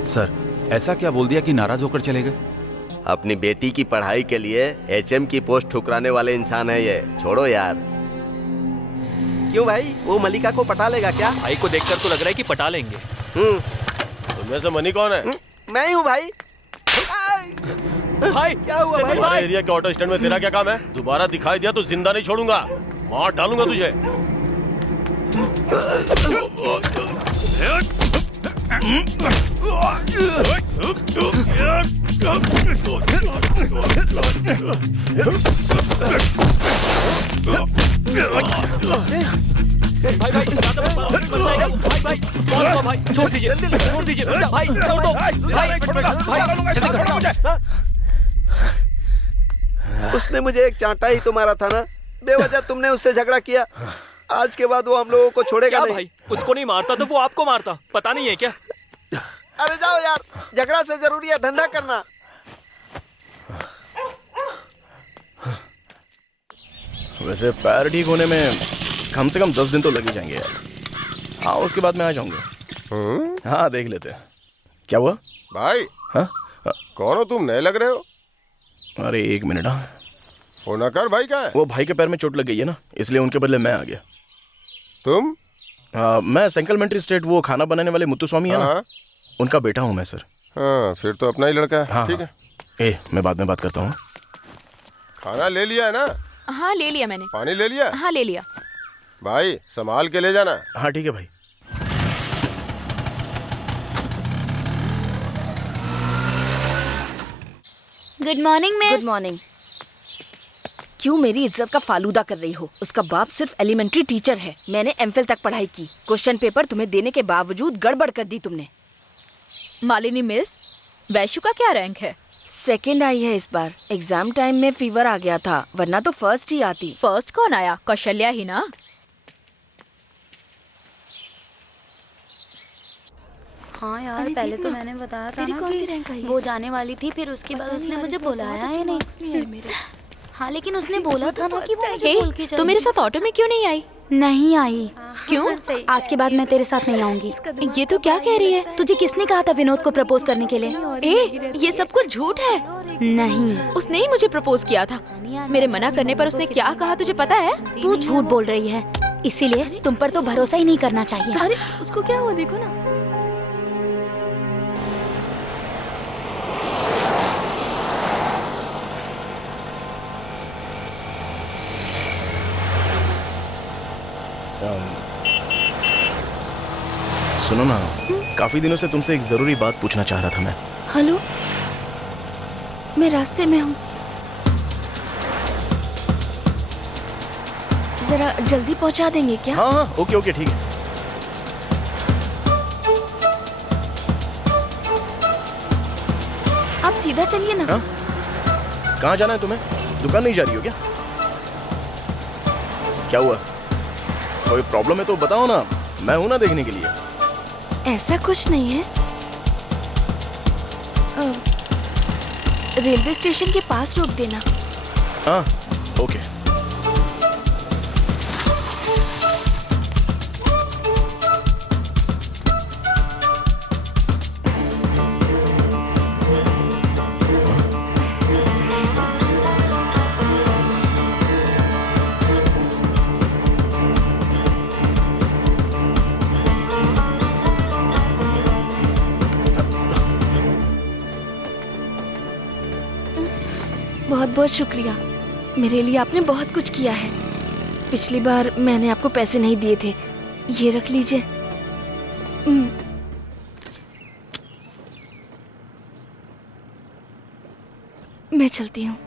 सर, ऐसा क्या बोल दिया कि नाराज होकर चले गए? अपनी बेटी की पढ़ाई के लिए HM की पोस्ट ठुकराने वाले इंसान है ये। छोड़ो यार। क्यों भाई, वो मलिका को पटा लेगा क्या? भाई को देखकर तो लग रहा है कि पटा लेंगे। तुममें से मनी कौन है? मैं ही हूँ भाई। भाई क्या हुआ भाई? हमारे एरिया के ऑटो स्टैंड में तेरा क्या काम है? दोबारा दिखाई दिया तो जिंदा नहीं छोड़ूंगा, मार डालूंगा तुझे। भाई भाई भाई छोड़ दीजिए, छोड़ दीजिए भाई, छोड़ दो भाई। उसने मुझे एक चांटा ही तो मारा था ना, बेवजह तुमने उससे झगड़ा किया। आज के बाद वो हम लोगों को छोड़ेगा नहीं। भाई, उसको नहीं मारता तो वो आपको मारता, पता नहीं है क्या? अरे जाओ यार, झगड़ा से जरूरी है धंधा करना। वैसे पैर ठीक होने में कम से कम 10 दिन तो लग ही जाएंगे यार। हाँ, उसके बाद मैं आ जाऊंगा। हाँ, देख लेते हैं। क्या हुआ भाई? हाँ? कौन हो तुम, नए लग रहे हो? अरे 1 मिनट। हाँ, होना कर भाई, क्या है? वो भाई के पैर में चोट लग गई है ना, इसलिए उनके बदले मैं आ गया। तुम? मैं सेंकलमेंट्री स्टेट वो खाना बनाने वाले मुत्तु स्वामी है ना, उनका बेटा हूँ मैं सर। हाँ, फिर तो अपना ही लड़का है। हाँ, ठीक है। मैं बाद में बात करता हूँ। खाना ले लिया है ना? हाँ ले लिया मैंने। पानी ले लिया? हाँ ले लिया। भाई संभाल के ले जाना। हाँ ठीक है भाई। Good morning miss. Good morning. क्यों मेरी इज्जत का फालूदा कर रही हो? उसका बाप सिर्फ एलिमेंट्री टीचर है। मैंने एमफिल तक पढ़ाई की। क्वेश्चन पेपर तुम्हें देने के बावजूद गड़बड़ कर दी तुमने। मालिनी मिस, वैशु का क्या रैंक है? सेकंड आई है इस बार। एग्जाम टाइम में फीवर आ गया था, वरना तो फर्स्ट ही आती। फर्स्ट कौन आया? कौशल्या ही ना। हाँ यार, पहले तो मैंने बताया था ना कि वो जाने वाली थी, फिर उसके बाद उसने मुझे बुलाया ही नहीं। हाँ लेकिन उसने बोला था ना कि वो मुझे बोल के तो मेरे साथ ऑटो में क्यों नहीं आई? नहीं आई। क्यों? आज के बाद मैं तेरे साथ नहीं आऊंगी। ये तो क्या कह रही है? तुझे किसने कहा था विनोद को प्रपोज करने के लिए? ये सब कुछ झूठ है। नहीं, उसने ही मुझे प्रपोज किया था। मेरे मना करने पर उसने क्या कहा तुझे पता है? तू झूठ बोल रही है, इसीलिए तुम पर तो भरोसा ही नहीं करना चाहिए। अरे उसको क्या हुआ, देखो ना। सुनो ना, काफी दिनों से तुमसे एक जरूरी बात पूछना चाह रहा था मैं। हेलो, मैं रास्ते में हूँ, जरा जल्दी पहुँचा देंगे क्या? हाँ हाँ, ओके ओके ठीक है। आप सीधा चलिए ना। हाँ? कहाँ जाना है तुम्हें? दुकान नहीं जा रही हो क्या? क्या हुआ? कोई प्रॉब्लम है तो बताओ ना, मैं हूं ना देखने के लिए। ऐसा कुछ नहीं है। रेलवे स्टेशन के पास रोक देना। हाँ ओके। बहुत बहुत शुक्रिया, मेरे लिए आपने बहुत कुछ किया है। पिछली बार मैंने आपको पैसे नहीं दिए थे, ये रख लीजिए। मैं चलती हूँ।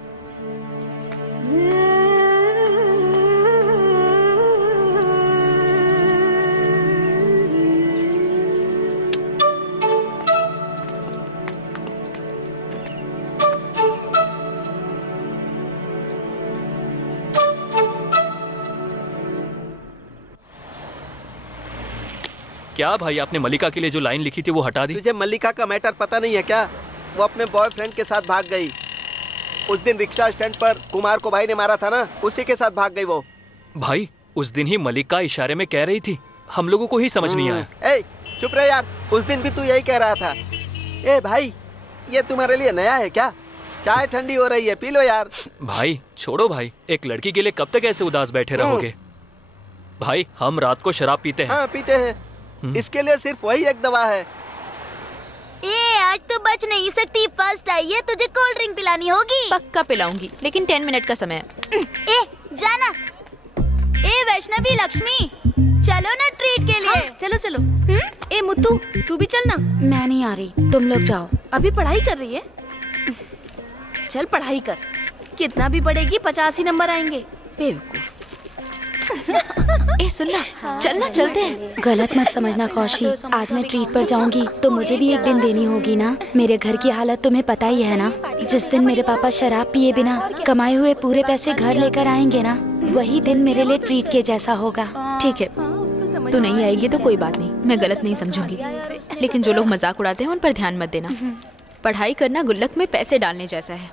क्या भाई, आपने मल्लिका के लिए जो लाइन लिखी थी वो हटा दी? तुझे मल्लिका का मैटर पता नहीं है क्या? वो अपने बॉयफ्रेंड के साथ भाग गई। उस दिन रिक्शा स्टैंड पर कुमार को भाई ने मारा था ना, उसी के साथ भाग गई वो। भाई उस दिन ही मल्लिका इशारे में कह रही थी, हम लोगों को ही समझ नहीं आया। ए चुप रहे यार, उस दिन भी तू यही कह रहा था। ए भाई, ये तुम्हारे लिए नया है क्या? चाय ठंडी हो रही है, पी लो यार। भाई छोड़ो भाई, एक लड़की के लिए कब तक ऐसे उदास बैठे रहोगे? भाई हम रात को शराब पीते हैं। हाँ पीते हैं, इसके लिए सिर्फ वही एक दवा है। आज तो बच नहीं सकती, फर्स्ट आई है, तुझे कोल्ड ड्रिंक पिलानी होगी। पक्का पिलाऊंगी, लेकिन 10 मिनट का समय है। ए जाना। ए वैष्णवी लक्ष्मी, चलो ना ट्रीट के लिए। हाँ, चलो चलो। ए मुत्तू, तू भी चल ना। मैं नहीं आ रही, तुम लोग जाओ। अभी पढ़ाई कर रही है? चल पढ़ाई कर, कितना भी पढ़ेगी 85 नंबर आएंगे। बेवकूफ। ए सुनना, चलना चलते हैं। गलत मत समझना कौशी, आज मैं ट्रीट पर जाऊंगी तो मुझे भी एक दिन देनी होगी ना। मेरे घर की हालत तुम्हें पता ही है ना। जिस दिन मेरे पापा शराब पिए बिना कमाए हुए पूरे पैसे घर लेकर आएंगे ना, वही दिन मेरे लिए ट्रीट के जैसा होगा। ठीक है, तू नहीं आएगी तो कोई बात नहीं, मैं गलत नहीं समझूंगी। लेकिन जो लोग मजाक उड़ाते हैं उन पर ध्यान मत देना। पढ़ाई करना गुल्लक में पैसे डालने जैसा है।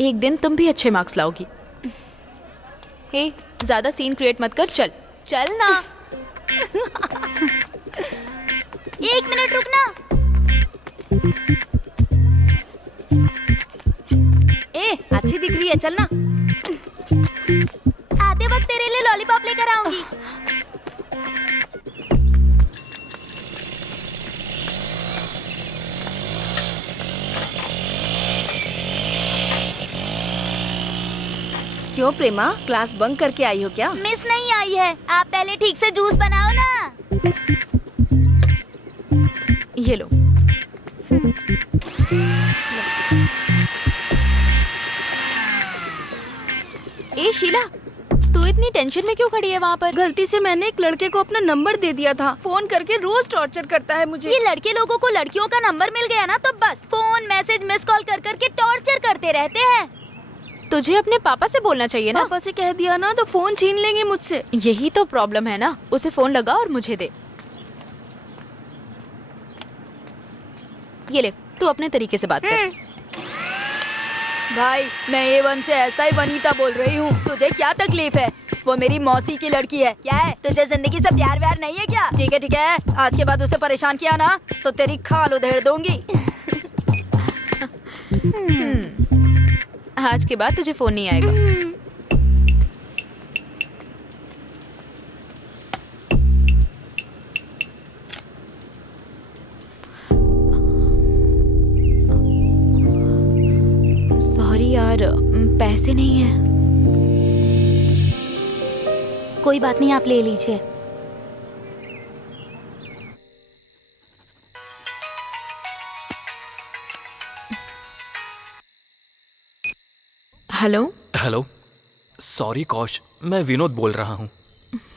एक दिन तुम भी अच्छे मार्क्स लाओगी। हे, ज्यादा सीन क्रिएट मत कर, चल चल ना। 1 मिनट रुकना। ए अच्छी दिख रही है, चल ना। आते वक्त तेरे लिए लॉलीपॉप लेकर आऊंगी। क्यों प्रेमा, क्लास बंक करके आई हो क्या? मिस नहीं आई है, आप पहले ठीक से जूस बनाओ ना। ये लो। ए शीला, तू इतनी टेंशन में क्यों खड़ी है वहाँ पर? गलती से मैंने एक लड़के को अपना नंबर दे दिया था। फोन करके रोज टॉर्चर करता है मुझे। ये लड़के लोगों को लड़कियों का नंबर मिल गया ना तो बस फोन मैसेज मिस कॉल कर करके टॉर्चर करते रहते हैं। तुझे अपने पापा से बोलना चाहिए ना। पापा से कह दिया ना तो फोन छीन लेंगे मुझसे। यही तो प्रॉब्लम है ना। उसे फोन लगा और मुझे दे। ये ले, तू अपने तरीके से बात कर। भाई, मैं A1 से ऐसा ही वनीता बोल रही हूँ। तुझे क्या तकलीफ है? वो मेरी मौसी की लड़की है। क्या है, तुझे जिंदगी से प्यार व्यार नहीं है क्या? ठीक है, आज के बाद उसे परेशान किया ना तो तेरी खाल उधेड़ दूंगी। आज के बाद तुझे फोन नहीं आएगा। सॉरी यार, पैसे नहीं है। कोई बात नहीं, आप ले लीजिए। हेलो। हेलो, सॉरी कौश, मैं विनोद बोल रहा हूँ।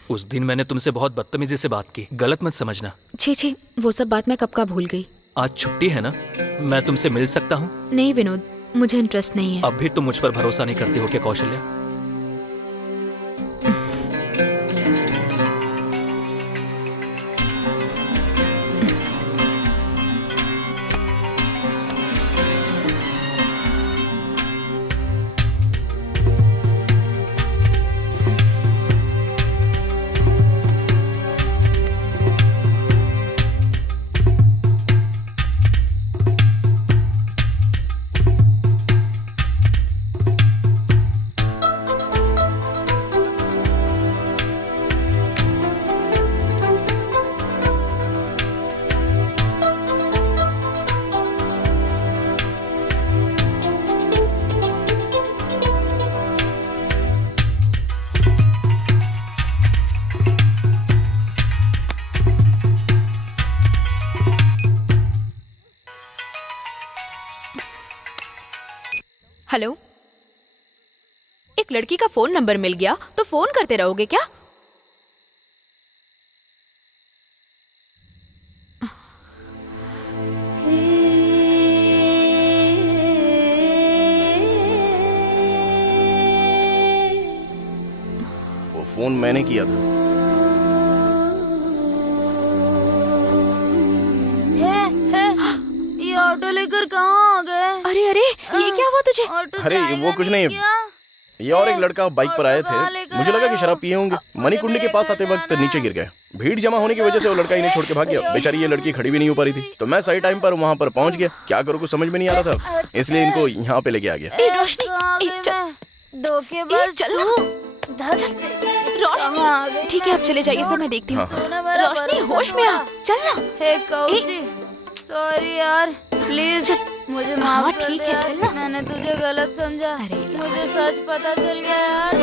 उस दिन मैंने तुमसे बहुत बदतमीजी से बात की, गलत मत समझना। छी, वो सब बात मैं कब का भूल गई। आज छुट्टी है ना, मैं तुमसे मिल सकता हूँ? नहीं विनोद, मुझे इंटरेस्ट नहीं है। अब भी तुम मुझ पर भरोसा नहीं करती हो क्या कौशल्या? हेलो, एक लड़की का फोन नंबर मिल गया तो फोन करते रहोगे क्या? वो फोन मैंने किया था। ये ऑटो लेकर कहाँ आ गए? अरे ये क्या हुआ तुझे? अरे वो कुछ नहीं, ये और एक लड़का बाइक पर आए थे। मुझे लगा कि शराब पिए होंगे। मणिकुंडी के पास आते वक्त नीचे गिर गए। भीड़ जमा होने की वजह से वो लड़का इन्हें छोड़ के भाग गया। बेचारी ये लड़की खड़ी भी नहीं हो पा रही थी, तो मैं सही टाइम पर वहाँ पर पहुँच गया। क्या करूँ कुछ समझ में नहीं आ रहा था, इसलिए इनको यहाँ पे लेके आ गया। धोखेबाज रोशनी, ठीक है आप चले जाइए, सर मैं देखती हूँ। रोशनी होश में आ, चल ना। हे कौशी, सॉरी यार, प्लीज मुझे माफ कर दे यार। मैंने तुझे गलत समझा। मुझे सच पता चल गया यार।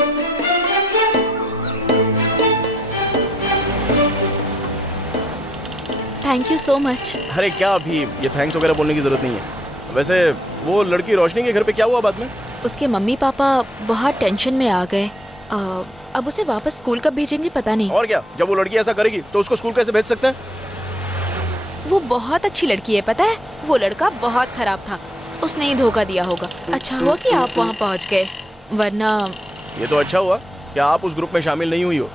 Thank you so much. अरे क्या, अभी ये थैंक्स वगैरह बोलने की जरूरत नहीं है। वैसे वो लड़की रोशनी के घर पे क्या हुआ बाद में? उसके मम्मी पापा बहुत टेंशन में आ गए। अब उसे वापस स्कूल कब भेजेंगे पता नहीं। और क्या, जब वो लड़की ऐसा करेगी तो उसको स्कूल कैसे भेज सकते हैं? वो बहुत अच्छी लड़की है, पता है। वो लड़का बहुत खराब था, उसने ही धोखा दिया होगा। अच्छा हुआ कि आप वहाँ पहुँच गए, वरना। ये तो अच्छा हुआ कि आप उस ग्रुप में शामिल नहीं हुई हो।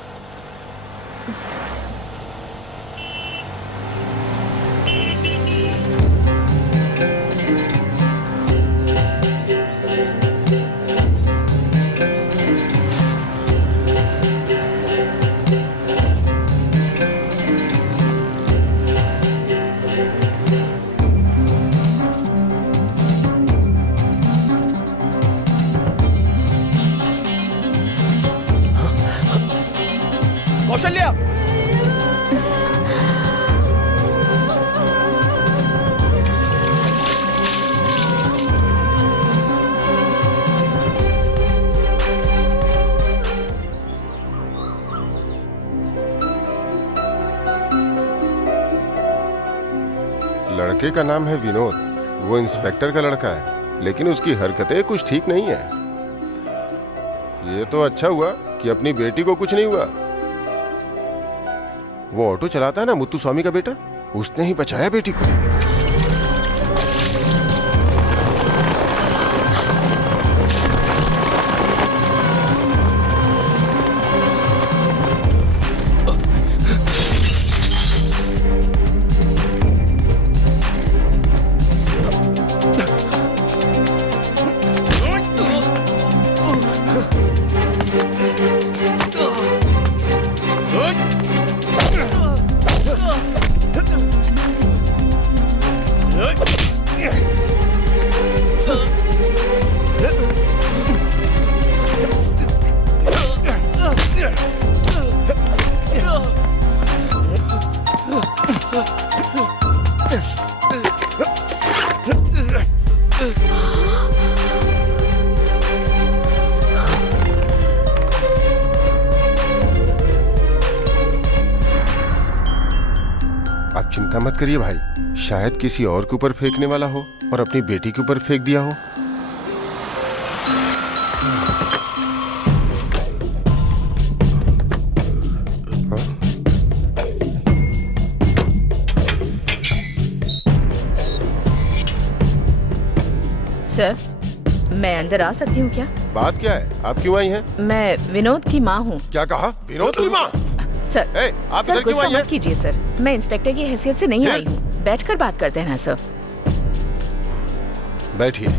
कौशल्या, लड़के का नाम है विनोद। वो इंस्पेक्टर का लड़का है, लेकिन उसकी हरकतें कुछ ठीक नहीं है। ये तो अच्छा हुआ कि अपनी बेटी को कुछ नहीं हुआ। वो ऑटो चलाता है ना, मुत्तु स्वामी का बेटा, उसने ही बचाया बेटी को। आप चिंता मत करिए भाई, शायद किसी और के ऊपर फेंकने वाला हो और अपनी बेटी के ऊपर फेंक दिया हो। सर, मैं अंदर आ सकती हूँ क्या? बात क्या है? आप क्यों आई हैं? मैं विनोद की माँ हूँ। क्या कहा? विनोद की माँ? सर, आप सर इधर क्यों गुस्सा आई हैं? मत कीजिए सर, मैं इंस्पेक्टर की हैसियत से नहीं आई हूँ। बैठकर बात करते हैं ना सर। बैठिए।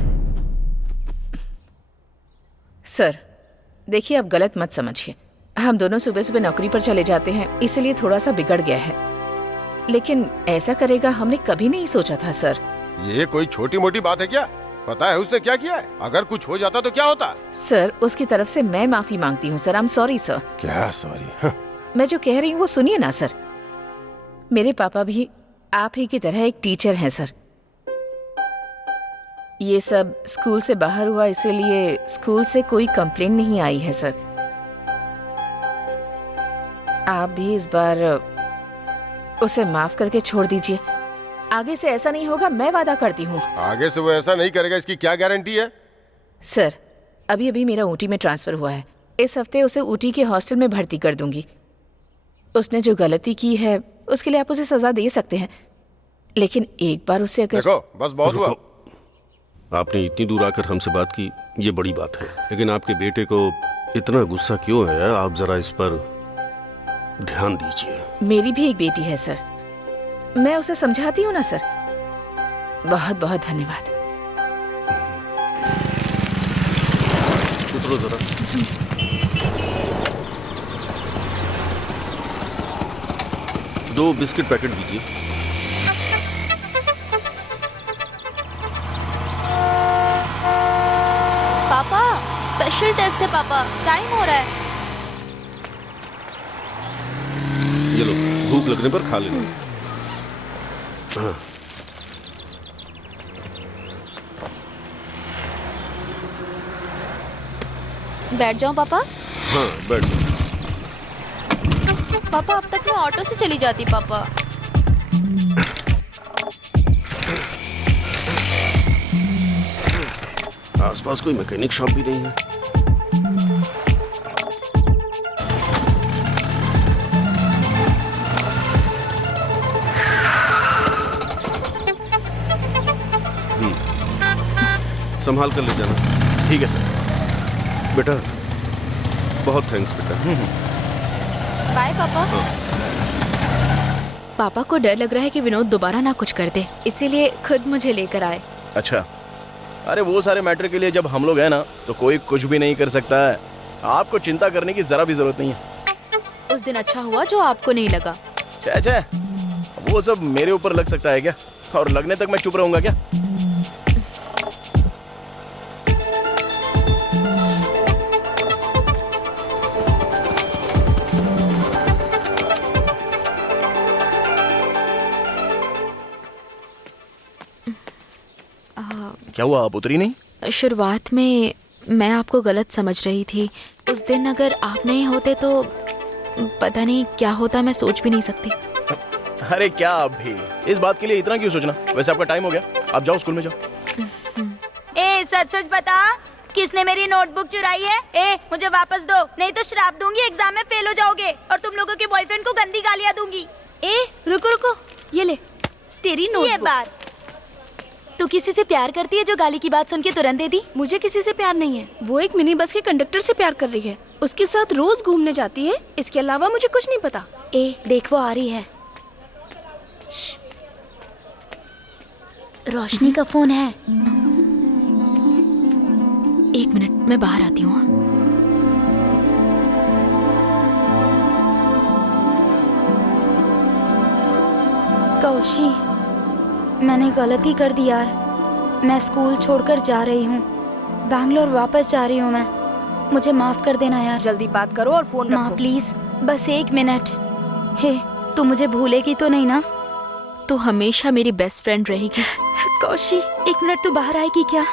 सर, देखिए आप गलत मत समझिए। हम दोनों सुबह सुबह नौकरी पर चले जाते हैं, इसलिए थोड़ा सा बिगड़ गया है। लेकिन ऐसा करेगा हमने कभी नहीं सोचा था सर। ये कोई छोटी मोटी बात है क्या? पता है उसने क्या किया है? अगर कुछ हो जाता तो क्या होता? सर, उसकी तरफ से मैं माफी मांगती हूँ sir. I am sorry sir. क्या सॉरी? मैं जो कह रही हूँ वो सुनिए ना सर। मेरे पापा भी आप ही की तरह एक टीचर हैं सर। ये सब स्कूल से बाहर हुआ, इसीलिए स्कूल से कोई कंप्लेंट नहीं आई है सर। आप भी इस बार उसे माफ करके छोड़ दीजिए। आगे से ऐसा नहीं होगा, मैं वादा करती हूँ। आगे से वो ऐसा नहीं करेगा, इसकी क्या गारंटी है? सर, अभी अभी मेरा ऊटी में ट्रांसफर हुआ है। इस हफ्ते उसे ऊटी के हॉस्टल में भर्ती कर दूंगी। उसने जो गलती की है उसके लिए आप उसे सजा दे सकते हैं, लेकिन एक बार उसे अगर देखो, बस बहुत हुआ। आपने इतनी दूर आकर हमसे बात की, ये बड़ी बात है। लेकिन आपके बेटे को इतना गुस्सा क्यों है? आप जरा इस पर ध्यान दीजिए। मेरी भी एक बेटी है सर, मैं उसे समझाती हूँ ना सर। बहुत बहुत धन्यवाद। उतरो जरा। दो बिस्किट पैकेट दीजिए। पापा, स्पेशल टेस्ट है पापा, टाइम हो रहा है। ये लो, भूख लगने पर खा लेना। हाँ। बैठ जाऊं पापा? हाँ, बैठ जाओ। पापा, अब तक मैं ऑटो से चली जाती पापा। आसपास कोई मैकेनिक शॉप भी नहीं है। संभाल कर ले जाना। ठीक है सर। बेटा, बहुत थैंक्स बेटा। बाय पापा। पापा को डर लग रहा है कि विनोद दोबारा ना कुछ कर दे, इसीलिए खुद मुझे लेकर आए। अच्छा, अरे वो सारे मैटर के लिए जब हम लोग हैं ना, तो कोई कुछ भी नहीं कर सकता है। आपको चिंता करने की जरा भी जरूरत नहीं है। उस दिन अच्छा हुआ जो आपको नहीं लगा। छे, वो सब मेरे ऊपर लग सकता है क्या? और लगने तक मैं चुप रहूंगा क्या? क्या हुआ, आप उतरी नहीं? शुरुआत में मैं आपको गलत समझ रही थी। उस दिन अगर आप नहीं होते तो पता नहीं क्या होता, मैं सोच भी नहीं सकती। अरे क्या अब भी, इस बात के लिए इतना क्यों सोचना? वैसे आपका टाइम हो गया, आप जाओ स्कूल में जाओ। ए सच सच बता, किसने मेरी नोटबुक चुराई है? ए मुझे वापस दो, नहीं तो श्राप दूंगी, एग्जाम में फेल हो जाओगे और तुम लोगों के बॉयफ्रेंड को गंदी गालियां दूंगी। ए रुको रुको, ये ले तेरी नोटबुक। ये बात तू किसी से प्यार करती है जो गाली की बात सुन के तुरंत दे दी? मुझे किसी से प्यार नहीं है, वो एक मिनी बस के कंडक्टर से प्यार कर रही है, उसके साथ रोज घूमने जाती है, इसके अलावा मुझे कुछ नहीं पता। ए देख वो आ रही है। रोशनी का फोन है। 1 मिनट, मैं बाहर आती हूँ। कौशी, मैंने गलती कर दी यार। मैं स्कूल छोड़कर जा रही हूँ, बैंगलोर वापस जा रही हूँ मैं। मुझे माफ कर देना यार। जल्दी बात करो और फोन रखो। माँ प्लीज, बस 1 मिनट। हे, तू मुझे भूलेगी तो नहीं ना? तो हमेशा मेरी बेस्ट फ्रेंड रहेगी। कौशी, 1 मिनट, तू बाहर आएगी क्या?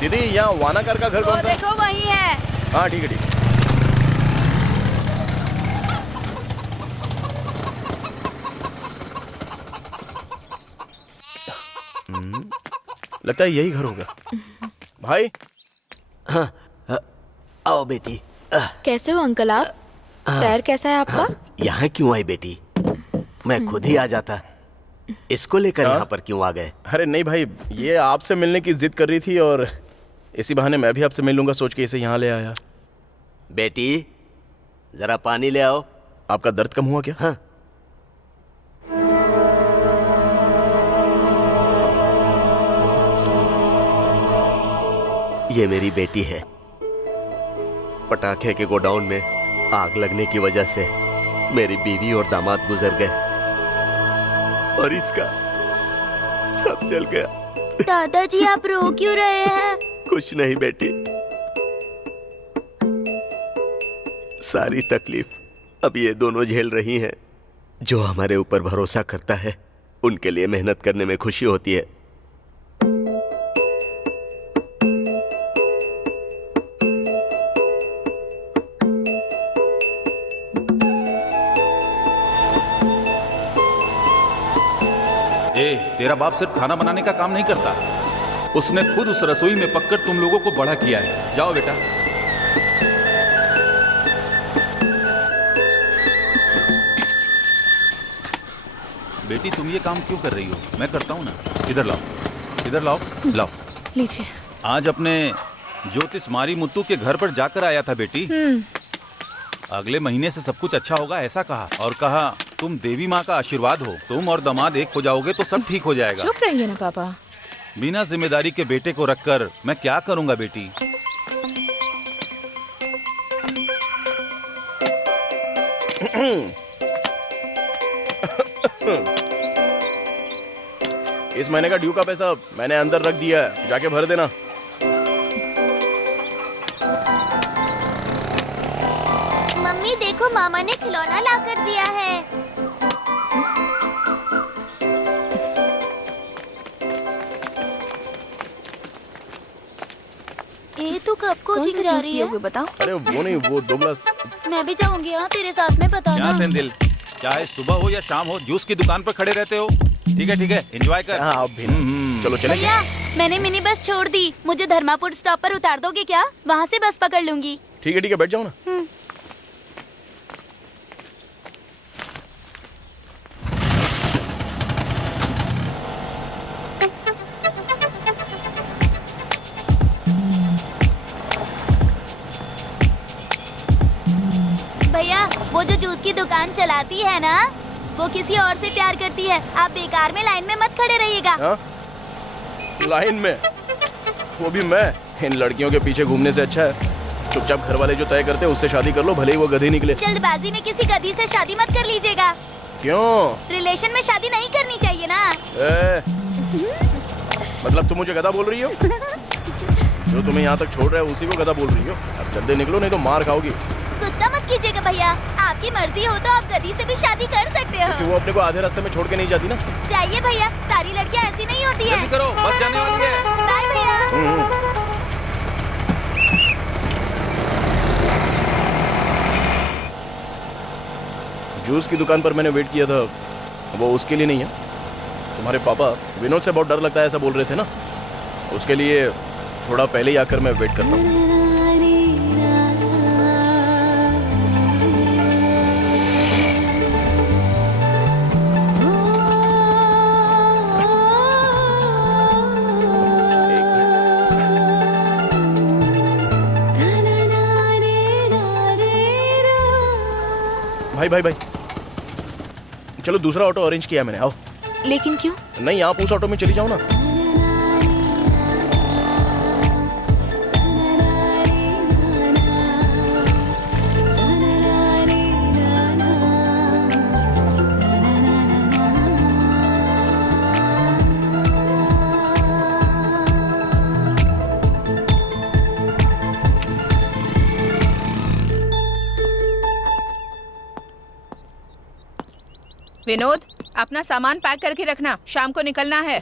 दीदी, यहाँ वानाकर का घर कौन सा? देखो वही है। हाँ ठीक है ठीक है। लगता है यही घर होगा। भाई आओ बेटी। कैसे हो अंकल आप? पैर कैसा है आपका? यहाँ क्यों आई बेटी? मैं खुद ही आ जाता। इसको लेकर यहाँ पर क्यों आ गए? अरे नहीं भाई, ये आपसे मिलने की जिद कर रही थी और इसी बहाने मैं भी आपसे मिल लूंगा सोच के इसे यहाँ ले आया। बेटी जरा पानी ले आओ। आपका दर्द कम हुआ क्या? हाँ। ये मेरी बेटी है। पटाखे के गोडाउन में आग लगने की वजह से मेरी बीवी और दामाद गुजर गए और इसका सब जल गया। दादाजी आप रो क्यों रहे हैं? कुछ नहीं बेटी, सारी तकलीफ अब ये दोनों झेल रही हैं। जो हमारे ऊपर भरोसा करता है उनके लिए मेहनत करने में खुशी होती है। ए, तेरा बाप सिर्फ खाना बनाने का काम नहीं करता, उसने खुद उस रसोई में पककर तुम लोगों को बड़ा किया है। जाओ बेटा। बेटी तुम ये काम क्यों कर रही हो? मैं करता हूँ ना। इधर लाओ, इधर लाओ, लाओ। लीजिए। आज अपने ज्योतिष मारी मुत्तू के घर पर जाकर आया था बेटी। अगले महीने से सब कुछ अच्छा होगा ऐसा कहा, और कहा तुम देवी माँ का आशीर्वाद हो, तुम और दामाद एक हो जाओगे तो सब ठीक हो जाएगा। चुप रहिए ना पापा। बिना जिम्मेदारी के बेटे को रखकर मैं क्या करूंगा बेटी? इस महीने का ड्यू का पैसा मैंने अंदर रख दिया है, जाके भर देना। मम्मी देखो, मामा ने खिलौना ला कर दिया है। ए तू कब कोचिंग जा रही है? बताओ। अरे वो नहीं, वो 2 गिलास। मैं भी जाऊंगी हाँ तेरे साथ में, बताना। यहाँ सेंदिल, चाहे सुबह हो या शाम हो, जूस की दुकान पर खड़े रहते हो। ठीक है, एंजॉय कर। हाँ, अब भी चलो चले। भैया मैंने मिनी बस छोड़ दी, मुझे धर्मापुर स्टॉप पर उतार दोगे क्या? वहाँ से बस पकड़ लूंगी। ठीक है, बैठ जाओ ना। भैया वो जो जूस की दुकान चलाती है ना, वो किसी और से प्यार करती है। आप बेकार में लाइन में मत खड़े रहिएगा। हाँ? लाइन में? वो भी मैं? इन लड़कियों के पीछे घूमने से अच्छा है चुपचाप घर वाले जो तय करते हैं उससे शादी कर लो, भले ही वो गधी निकले। जल्दबाजी में किसी गधी से शादी मत कर लीजिएगा। क्यों? रिलेशन में शादी नहीं करनी चाहिए ना। मतलब तुम मुझे गधा बोल रही हो? जो तुम्हें यहाँ तक छोड़ रहा है उसी को गधा बोल रही हो। अब जल्दी निकलो नहीं तो मार खाओगी। गुस्सा मत कीजिएगा भैया, आपकी मर्जी हो तो आप गधी से भी शादी कर सकते हो। क्योंकि वो अपने को आधे रास्ते में छोड़ के नहीं जाती ना। जाइए भैया, सारी लड़कियाँ ऐसी नहीं होती है। जल्दी करो, बस जाने वाली है। बाय भैया। जूस की दुकान पर मैंने वेट किया था, वो उसके लिए नहीं है। तुम्हारे पापा विनोद से बहुत डर लगता है ऐसा बोल रहे थे ना, उसके लिए थोड़ा पहले ही आकर मैं वेट करता हूँ। भाई भाई चलो, दूसरा ऑटो अरेंज किया मैंने, आओ। लेकिन क्यों? नहीं, आप उस ऑटो में चली जाओ ना। विनोद, अपना सामान पैक करके रखना, शाम को निकलना है।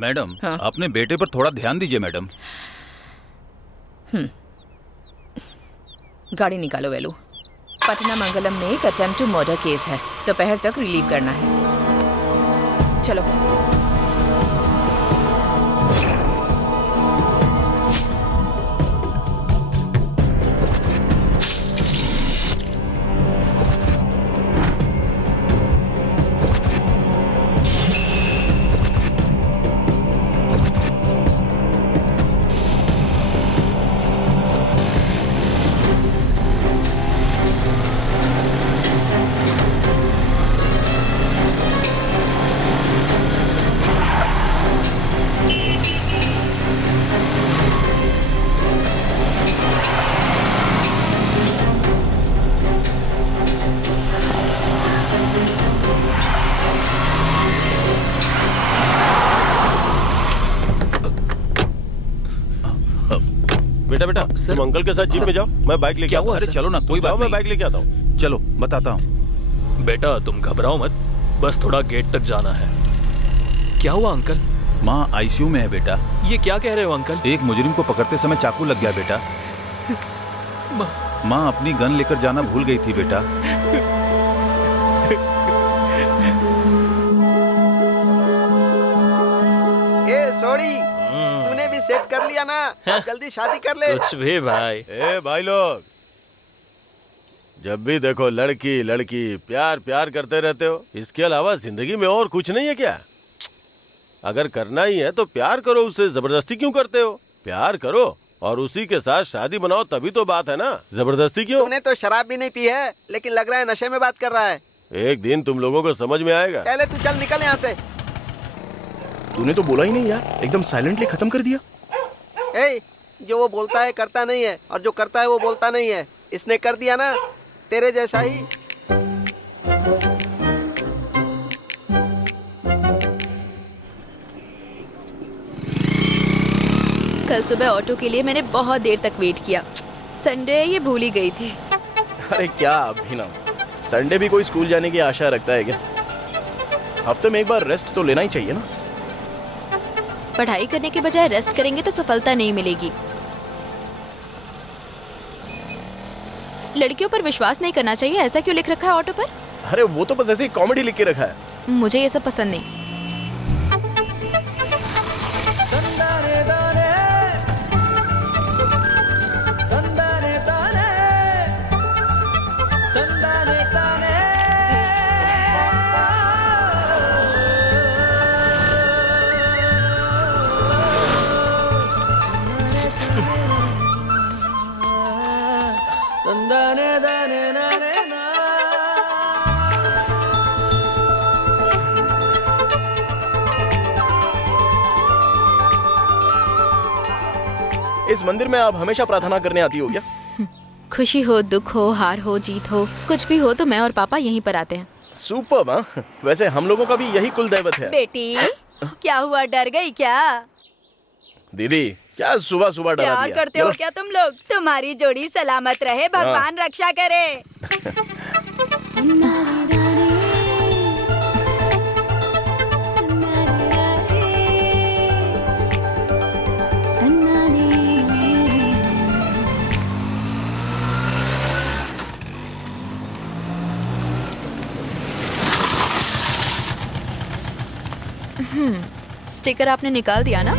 मैडम, अपने बेटे पर थोड़ा ध्यान दीजिए मैडम। गाड़ी निकालो वेलू। पटना मंगलम में एक अटेम्प्ट टू मर्डर केस है, दोपहर तक रिलीव करना है। चलो। बेटा बेटा, तुम अंकल के साथ जीप में जाओ, मैं बाइक लेके आता हूँ। अरे चलो ना, कोई बात नहीं, मैं बाइक लेके आता हूँ। चलो बताता हूँ। बेटा तुम घबराओ मत, बस थोड़ा गेट तक जाना है। क्या हुआ अंकल? माँ आईसीयू में है बेटा। ये क्या कह रहे हो अंकल? एक मुजरिम को पकड़ते समय चाकू लग गया बेटा। माँ अपनी गन लेकर जाना भूल गई थी बेटा। ए सोड़ी, तूने भी सेट कर लिया ना? जल्दी शादी कर ले। कुछ भी भाई। ए भाई लोग, जब भी देखो लड़की लड़की प्यार प्यार करते रहते हो, इसके अलावा जिंदगी में और कुछ नहीं है क्या? अगर करना ही है तो प्यार करो, उससे जबरदस्ती क्यों करते हो? प्यार करो और उसी के साथ शादी बनाओ, तभी तो बात है ना। जबरदस्ती क्यों? तूने तो शराब भी नहीं पी है, लेकिन लग रहा है नशे में बात कर रहा है। एक दिन तुम लोगों को समझ में आएगा। पहले तू चल निकल यहाँ से। तूने तो बोला ही नहीं यार, एकदम साइलेंटली खत्म कर दिया। ए, जो वो बोलता है करता नहीं है, और जो करता है वो बोलता नहीं है। इसने कर दिया ना, तेरे जैसा ही। कल सुबह ऑटो के लिए मैंने बहुत देर तक वेट किया। संडे ये भूल ही गई थी। अरे क्या अभिनव, संडे भी कोई स्कूल जाने की आशा रखता है क्या? हफ्ते में एक बार रेस्ट तो लेना ही चाहिए ना। पढ़ाई करने के बजाय रेस्ट करेंगे तो सफलता नहीं मिलेगी। लड़कियों पर विश्वास नहीं करना चाहिए, ऐसा क्यों लिख रखा है ऑटो पर? अरे वो तो बस ऐसे ही कॉमेडी लिख के रखा है। मुझे ये सब पसंद नहीं। इस मंदिर में आप हमेशा प्रार्थना करने आती हो क्या? खुशी हो, दुख हो, हार हो, जीत हो, कुछ भी हो तो मैं और पापा यहीं पर आते हैं। सुपर्ब। हाँ, वैसे हम लोगों का भी यही कुल दैवत है। बेटी क्या हुआ, डर गई क्या? दीदी क्या सुबह सुबह डरा प्यार दिया। करते हो क्या तुम लोग? तुम्हारी जोड़ी सलामत रहे, भगवान रक्षा करे। स्टिकर आपने निकाल दिया ना?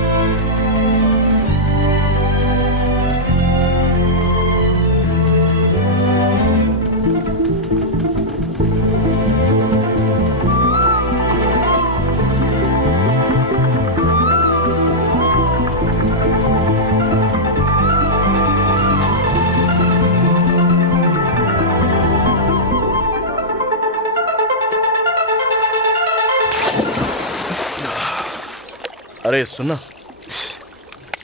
अरे सुनना,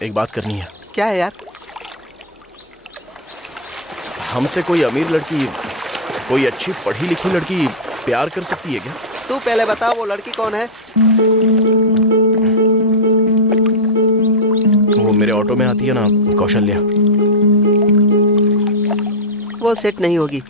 एक बात करनी है। क्या है यार? हमसे कोई अमीर लड़की, कोई अच्छी पढ़ी लिखी लड़की प्यार कर सकती है क्या? तू पहले बता वो लड़की कौन है? वो मेरे ऑटो में आती है ना, कौशल्या। वो सेट नहीं होगी।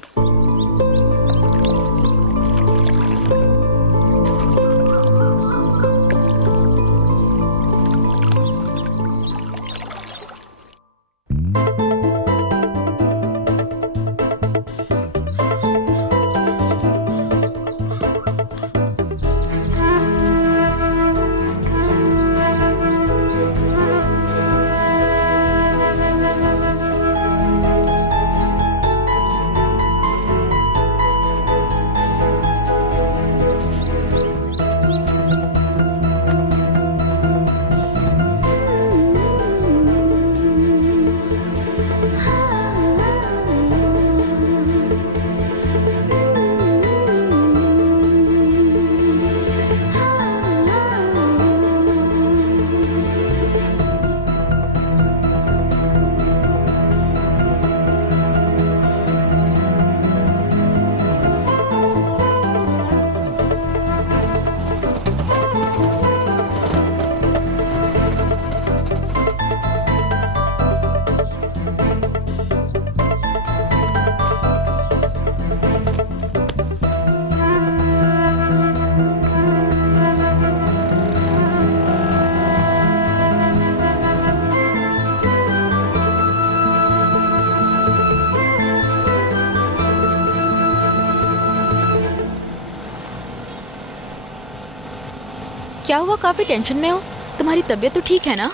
क्या हुआ, काफी टेंशन में हो? तुम्हारी तबीयत तो ठीक है ना?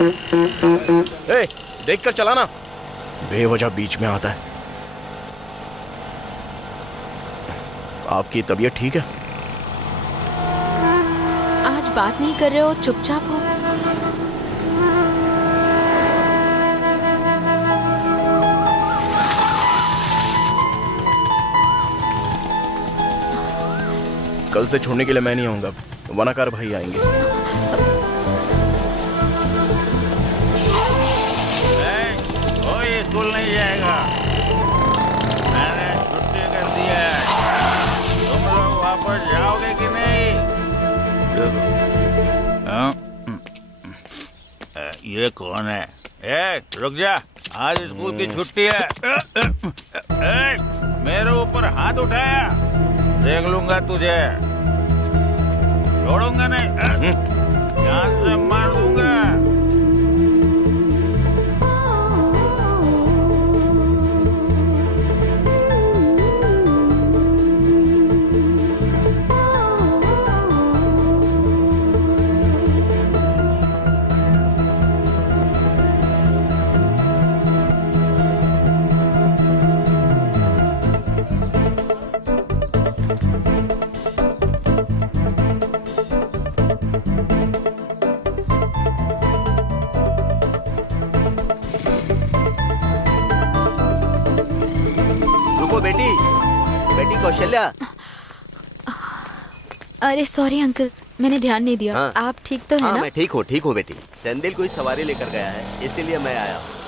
ए, देख कर चलाना, बेवजह बीच में आता है। आपकी तबीयत ठीक है? आज बात नहीं कर रहे हो, चुपचाप हो। कल से छोड़ने के लिए मैं नहीं आऊंगा, वनाकार भाई आएंगे। कोई स्कूल नहीं जाएगा, मैंने छुट्टी कर दी है। तुम लोग वापस जाओगे कि नहीं? ये कौन है? रुक जा, आज स्कूल की छुट्टी है। मेरे ऊपर हाथ उठाया, देख लूंगा तुझे, छोड़ूंगा नहीं, जान से मार दूंगा। बेटी कौशल्या। अरे सॉरी अंकल, मैंने ध्यान नहीं दिया। हाँ। आप ठीक तो है हाँ ना? मैं ठीक हूँ बेटी। सेंदिल कोई सवारी लेकर गया है, इसीलिए मैं आया हूँ।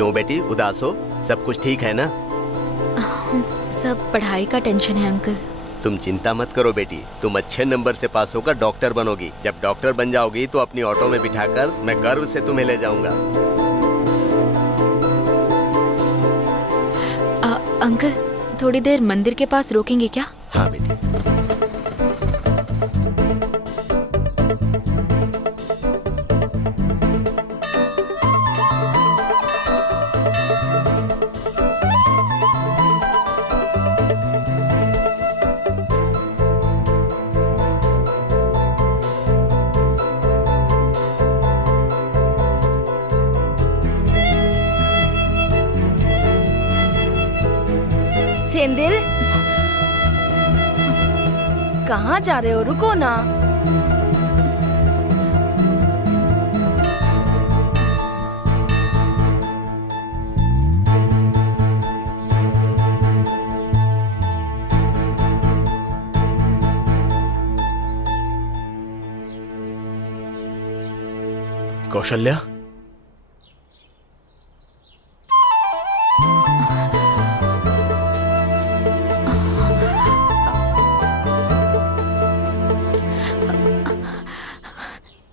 क्यों बेटी उदास हो? सब कुछ ठीक है ना? सब पढ़ाई का टेंशन है अंकल। तुम चिंता मत करो बेटी, तुम अच्छे नंबर से पास होकर डॉक्टर बनोगी। जब डॉक्टर बन जाओगी तो अपनी ऑटो में बिठाकर मैं गर्व से तुम्हें ले जाऊंगा। अंकल थोड़ी देर मंदिर के पास रोकेंगे क्या? हाँ बेटी। सेंदिल, कहाँ जा रहे हो? रुको ना। कौशल्या,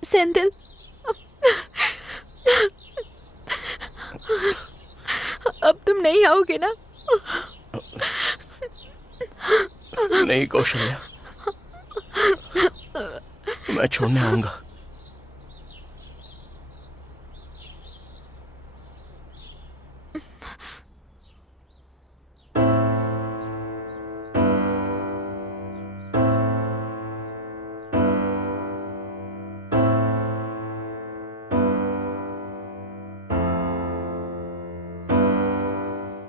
सेंथिल, अब तुम नहीं आओगे ना? नहीं कौशल्या, मैं छोड़ने आऊंगा।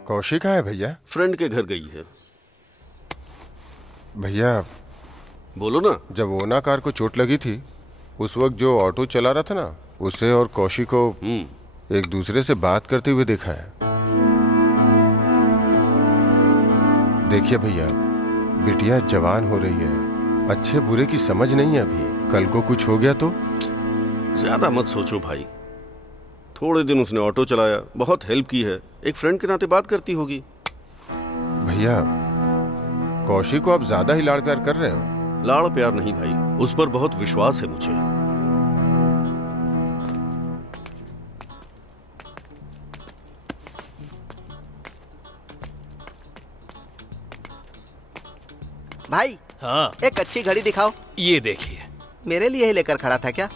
कौशिक कहाँ है भैया? फ्रेंड के घर गई है। भैया बोलो ना। जब ओना कार को चोट लगी थी उस वक्त जो ऑटो चला रहा था ना, उसे और कौशिक को एक दूसरे से बात करते हुए देखा है। देखिए भैया, बिटिया जवान हो रही है, अच्छे बुरे की समझ नहीं है अभी। कल को कुछ हो गया तो? ज्यादा मत सोचो भाई, थोड़े दिन उसने ऑटो चलाया, बहुत हेल्प की है, एक फ्रेंड के नाते बात करती होगी। भैया कौशिक को आप ज्यादा ही लाड़ प्यार कर रहे हो। लाड़ प्यार नहीं भाई, उस पर बहुत विश्वास है मुझे। भाई हाँ, एक अच्छी घड़ी दिखाओ। ये देखिए। मेरे लिए ही लेकर खड़ा था क्या?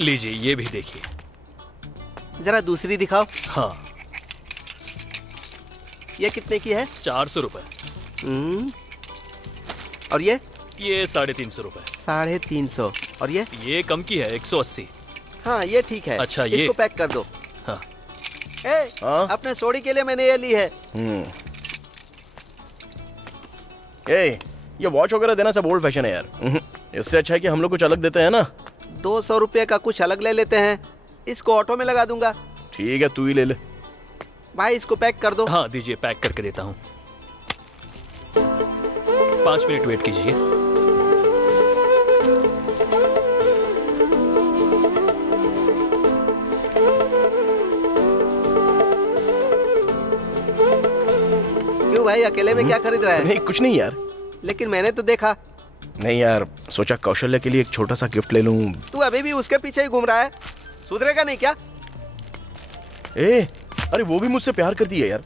लीजिए, ये भी देखिए। जरा दूसरी दिखाओ। हाँ, ये कितने की है? 400 रुपए। और ये 350 रुपए। 350। और ये कम की है, 180। हाँ ये ठीक है। अच्छा, ये इसको पैक कर दो। हाँ। अपने सोडी के लिए मैंने ये ली है। ये वॉच वगैरह देना सब ओल्ड फैशन है यार। इससे अच्छा है कि हम लोग कुछ अलग देते हैं ना। 200 रुपये का कुछ अलग ले लेते हैं। इसको ऑटो में लगा दूंगा। ठीक है, तू ही ले ले। भाई इसको पैक कर दो। हाँ दीजिए, पैक करके देता हूँ। 5 मिनट वेट कीजिए। क्यों भाई, अकेले में क्या खरीद रहा है? नहीं कुछ नहीं यार। लेकिन मैंने तो देखा। नहीं यार, सोचा कौशल्या के लिए एक छोटा सा गिफ्ट ले लूं। तू अभी भी उसके पीछे ही घूम रहा है, सुधरेगा नहीं क्या? अरे वो भी मुझसे प्यार करती है यार।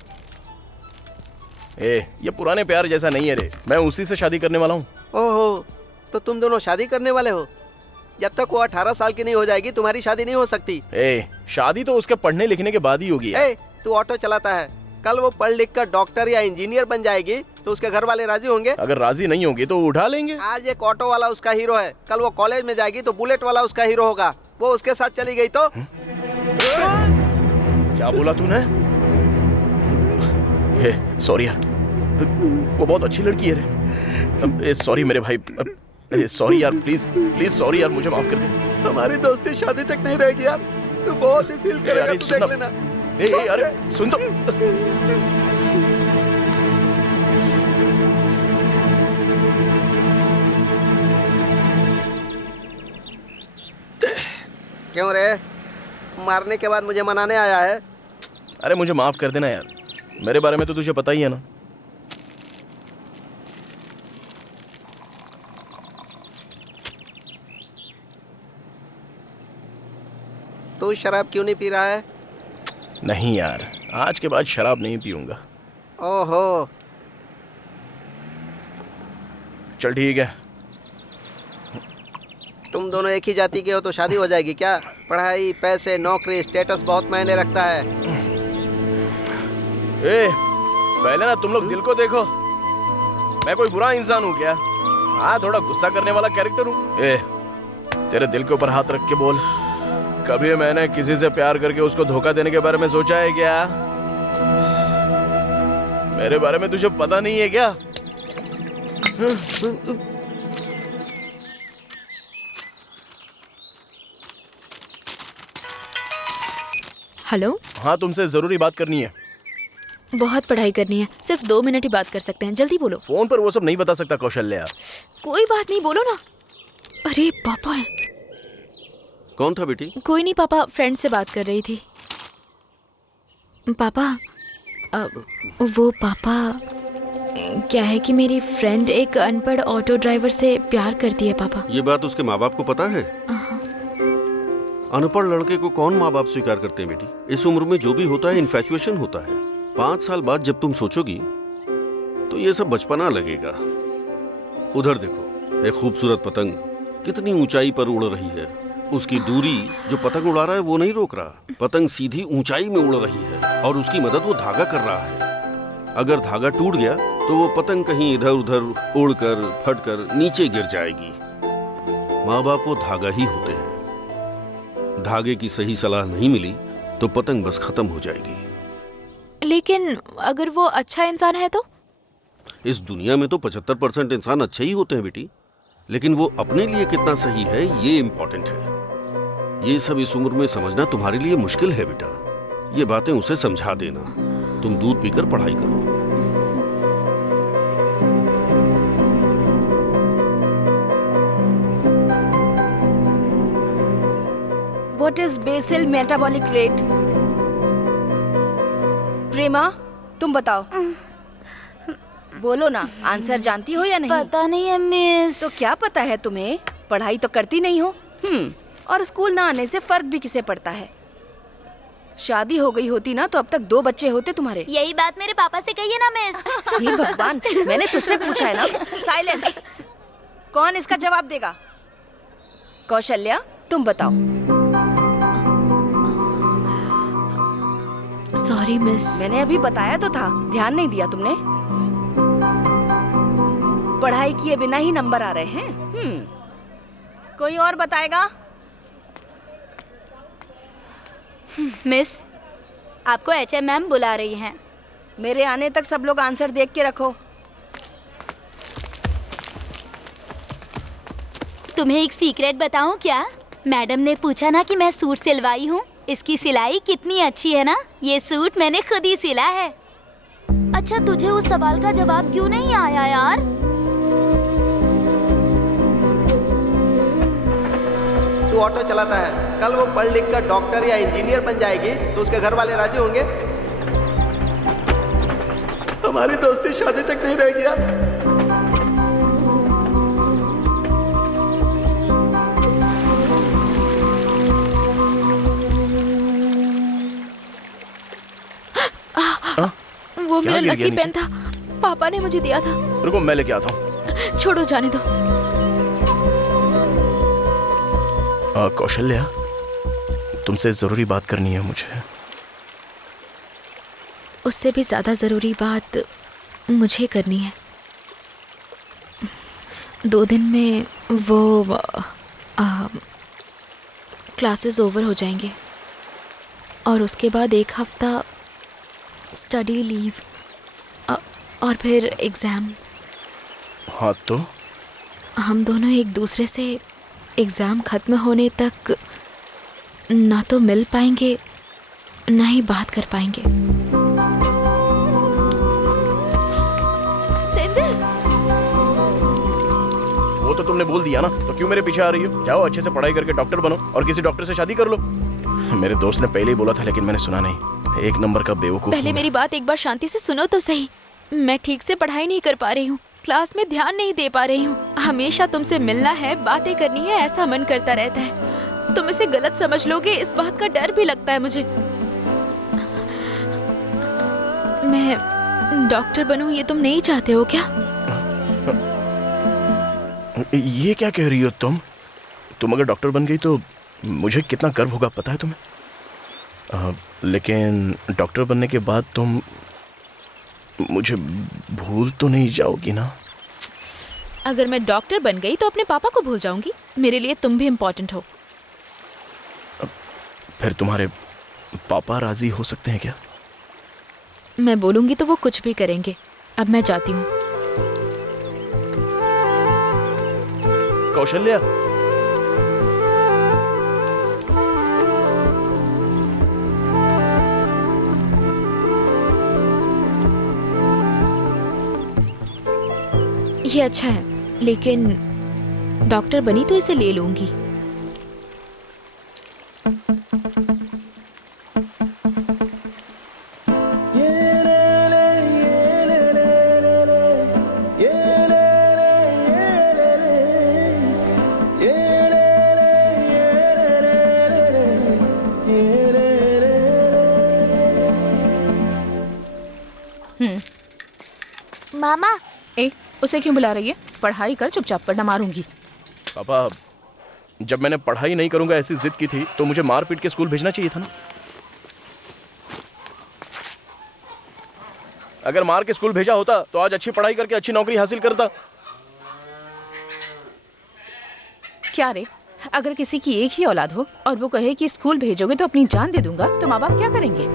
ये पुराने प्यार जैसा नहीं है रे, मैं उसी से शादी करने वाला हूँ। ओहो, तो तुम दोनों शादी करने वाले हो? जब तक वो 18 साल की नहीं हो जाएगी तुम्हारी शादी नहीं हो सकती। शादी तो उसके पढ़ने लिखने के बाद ही होगी यार। तू ऑटो चलाता है, कल वो पढ़ लिख कर डॉक्टर या इंजीनियर बन जाएगी तो उसके घर वाले राजी होंगे? अगर राजी नहीं होंगे तो उठा लेंगे। आज एक ऑटो वाला उसका हीरो है, कल वो कॉलेज में जाएगी तो बुलेट वाला उसका हीरो होगा। वो उसके साथ चली गई तो? क्या बोला तूने? सॉरी यार, वो बहुत अच्छी लड़की है रे। सॉरी मेरे भाई, सॉरी यार, प्लीज प्लीज सॉरी यार, मुझे माफ कर दे। हमारी दोस्ती शादी तक नहीं रहेगी यार, तू बहुत ही फील करेगा, तू देख लेना। अरे सुन तो। क्यों रे, मारने के बाद मुझे मनाने आया है? अरे मुझे माफ कर देना यार, मेरे बारे में तो तुझे पता ही है ना। तू शराब क्यों नहीं पी रहा है? नहीं यार, आज के बाद शराब नहीं पीऊंगा। ओहो। चल ठीक है। तुम दोनों एक ही जाति के हो तो शादी हो जाएगी क्या? पढ़ाई, पैसे, नौकरी, स्टेटस बहुत मायने रखता है। ए, पहले ना तुम लोग दिल को देखो। मैं कोई बुरा इंसान हूँ क्या? हाँ, थोड़ा गुस्सा करने वाला कैरेक्टर हूँ। ए, तेरे दिल के ऊपर हाथ रख के बोल, कभी मैंने किसी से प्यार करके उसको धोखा देने के बारे में सोचा है क्या? मेरे बारे में तुझे पता नहीं है क्या? हेलो। हाँ, तुमसे जरूरी बात करनी है। बहुत पढ़ाई करनी है, सिर्फ 2 मिनट ही बात कर सकते हैं, जल्दी बोलो। फोन पर वो सब नहीं बता सकता कौशल्या। कोई बात नहीं, बोलो ना। अरे पापा है। कौन था बेटी? कोई नहीं पापा, फ्रेंड से बात कर रही थी। पापा वो पापा क्या है कि मेरी फ्रेंड एक अनपढ़ ऑटो ड्राइवर से प्यार करती है पापा। ये बात उसके माँ बाप को पता है? अनपढ़ लड़के को कौन माँ बाप स्वीकार करते हैं बेटी? इस उम्र में जो भी होता है इन्फैचुएशन होता है। 5 साल बाद जब तुम सोचोगी तो ये सब बचपना लगेगा। उधर देखो, एक खूबसूरत पतंग कितनी ऊंचाई पर उड़ रही है। उसकी दूरी जो पतंग उड़ा रहा है वो नहीं रोक रहा। पतंग सीधी ऊंचाई में उड़ रही है और उसकी मदद वो धागा कर रहा है। अगर धागा टूट गया तो वो पतंग कहीं इधर उधर उड़कर फटकर नीचे गिर जाएगी। माँ बाप वो धागा ही होते हैं। धागे की सही सलाह नहीं मिली तो पतंग बस खत्म हो जाएगी। लेकिन अगर वो अच्छा इंसान है तो? इस दुनिया में तो 75% इंसान अच्छे ही होते हैं बेटी, लेकिन वो अपने लिए कितना सही है ये इम्पोर्टेंट है। ये सब इस उम्र में समझना तुम्हारे लिए मुश्किल है बेटा। ये बातें उसे समझा देना। तुम दूध पीकर पढ़ाई करो। What is basal metabolic rate? प्रेमा, तुम बताओ। बोलो ना, आंसर जानती हो या नहीं? पता नहीं है मिस। तो क्या पता है तुम्हें? पढ़ाई तो करती नहीं हो। और स्कूल ना आने से फर्क भी किसे पड़ता है? शादी हो गई होती ना तो अब तक 2 बच्चे होते तुम्हारे। यही बात मेरे पापा से कहिए ना मिस। हे भगवान, मैंने तुझसे पूछा है ना। साइलेंस। कौन इसका जवाब देगा? कौशल्या, तुम बताओ। Sorry miss. मैंने अभी बताया तो था, ध्यान नहीं दिया तुमने। पढ़ाई किए बिना ही नंबर आ रहे हैं। कोई और बताएगा? मिस, आपको HM मैम बुला रही हैं। मेरे आने तक सब लोग आंसर देख के रखो। तुम्हें एक सीक्रेट बताऊं क्या? मैडम ने पूछा ना कि मैं सूट सिलवाई हूँ। इसकी सिलाई कितनी अच्छी है ना। ये सूट मैंने खुद ही सिला है। अच्छा, तुझे उस सवाल का जवाब क्यों नहीं आया यार? तू ऑटो चलाता है, कल वो पढ़ लिख कर डॉक्टर या इंजीनियर बन जाएगी तो उसके घर वाले राजी होंगे? हमारी दोस्ती शादी तक नहीं रहेगी यार। वो मेरा लकी पेन था, पापा ने मुझे दिया था। रुको, मैं लेके आता हूँ। छोड़ो, जाने दो। कौशल्या, तुमसे जरूरी बात करनी है मुझे। उससे भी ज्यादा जरूरी बात मुझे करनी है। 2 दिन में वो क्लासेस ओवर हो जाएंगे और उसके बाद 1 हफ्ता स्टडी लीव और फिर एग्ज़ाम। हाँ, तो हम दोनों एक दूसरे से एग्ज़ाम ख़त्म होने तक ना तो मिल पाएंगे ना ही बात कर पाएंगे। वो तो तुमने बोल दिया ना, तो क्यों मेरे पीछे आ रही हो? जाओ, अच्छे से पढ़ाई करके डॉक्टर बनो और किसी डॉक्टर से शादी कर लो। मेरे दोस्त ने पहले ही बोला था लेकिन मैंने सुना नहीं। एक नंबर का बेवकूफ पहले हूँ मेरी बात एक बार शांति से सुनो तो सही। मैं ठीक से पढ़ाई नहीं कर पा रही हूँ, क्लास में ध्यान नहीं दे पा रही हूँ। हमेशा तुमसे मिलना है, बातें करनी है, ऐसा मन करता रहता है। तुम इसे गलत समझ लोगे, इस बात का डर भी लगता है मुझे। मैं डॉक्टर बनूं ये तुम नहीं चाहते हो क्या? ये क्या कह रही हो तुम अगर डॉक्टर बन गई तो मुझे कितना गर्व होगा पता है तुम्हें? लेकिन डॉक्टर बनने के बाद तुम मुझे भूल तो नहीं जाओगी ना? अगर मैं डॉक्टर बन गई तो अपने पापा को भूल जाऊंगी। मेरे लिए तुम भी इम्पोर्टेंट हो। फिर तुम्हारे पापा राजी हो सकते हैं क्या? मैं बोलूंगी तो वो कुछ भी करेंगे। अब मैं जाती हूँ। कौशल्या, ये अच्छा है, लेकिन डॉक्टर बनी तो इसे ले लूंगी। मामा, उसे क्यों बुला रही है? पढ़ाई कर चुपचाप, वरना मारूंगी। पापा, जब मैंने पढ़ाई नहीं करूंगा ऐसी जिद की थी तो मुझे मार पीट के स्कूल भेजना चाहिए था ना। अगर मार के स्कूल भेजा होता तो आज अच्छी पढ़ाई करके अच्छी नौकरी हासिल करता। क्या रे, अगर किसी की एक ही औलाद हो और वो कहे कि स्कूल भेजोगे तो अपनी जान दे दूंगा, तो माँ बाप क्या करेंगे?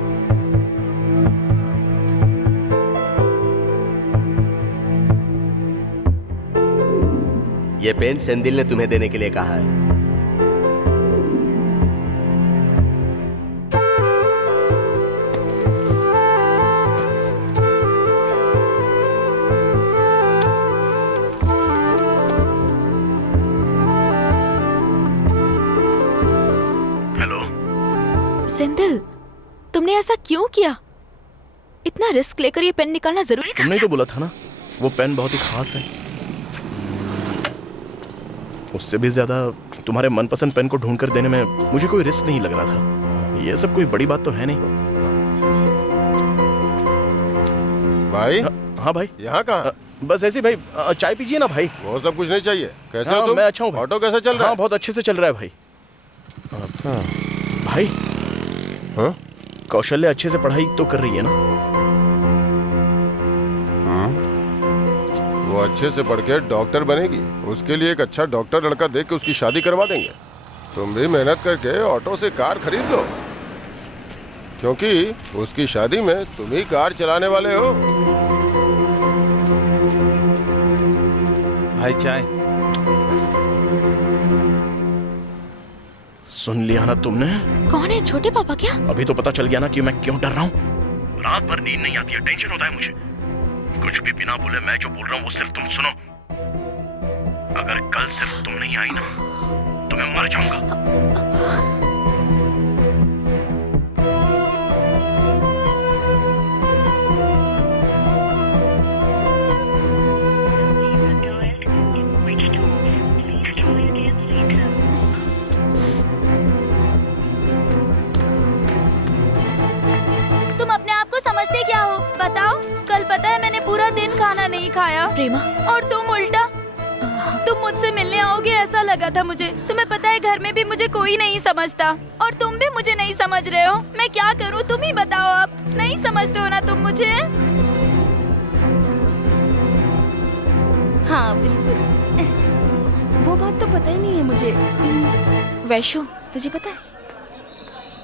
ये पेन सेंदिल ने तुम्हें देने के लिए कहा है। हेलो सेंदिल, तुमने ऐसा क्यों किया? इतना रिस्क लेकर ये पेन निकालना जरूरी था? तुमने ही तो बोला था ना, वो पेन बहुत ही खास है। उससे भी ज्यादा तुम्हारे मनपसंद पेन को ढूंढ कर देने में मुझे कोई रिस्क नहीं लग रहा था। ये सब कोई बड़ी बात तो है नहीं। भाई? हाँ भाई। यहाँ कहाँ? बस ऐसे भाई, चाय पीजिए ना भाई। वो सब कुछ नहीं चाहिए। कैसे हाँ, हो तुम? मैं अच्छा हूँ। ऑटो कैसा चल रहा है? हाँ, बहुत अच्छे से चल रहा है भाई। भाई, हाँ? कौशल्या अच्छे से पढ़ाई तो कर रही है ना? वो अच्छे से पढ़ के डॉक्टर बनेगी। उसके लिए एक अच्छा डॉक्टर लड़का देख के उसकी शादी करवा देंगे। तुम भी मेहनत करके ऑटो से कार खरीद लो, क्योंकि उसकी शादी में तुम ही कार चलाने वाले हो। भाई चाय। सुन लिया ना तुमने? कौन है? छोटे पापा क्या? अभी तो पता चल गया ना कि मैं क्यों डर रहा हूँ। रात भर नींद नहीं आती है, टेंशन होता है मुझे। कुछ भी बिना बोले मैं जो बोल रहा हूँ वो सिर्फ तुम सुनो। अगर कल सिर्फ तुम नहीं आई ना तो मैं मर जाऊंगा। तुम अपने आप को समझते क्या हो? बताओ, कल पता है मैंने पूरा दिन खाना नहीं खाया। प्रेमा, और तुम उल्टा तुम मुझसे मिलने आओगे ऐसा लगा था मुझे। तुम्हें पता है घर में भी मुझे कोई नहीं समझता और तुम भी मुझे नहीं समझ रहे हो। मैं क्या करूं, तुम ही बताओ। अब नहीं समझते हो ना तुम मुझे? हाँ बिल्कुल, वो बात तो पता ही नहीं है मुझे। वैशु, तुझे पता है?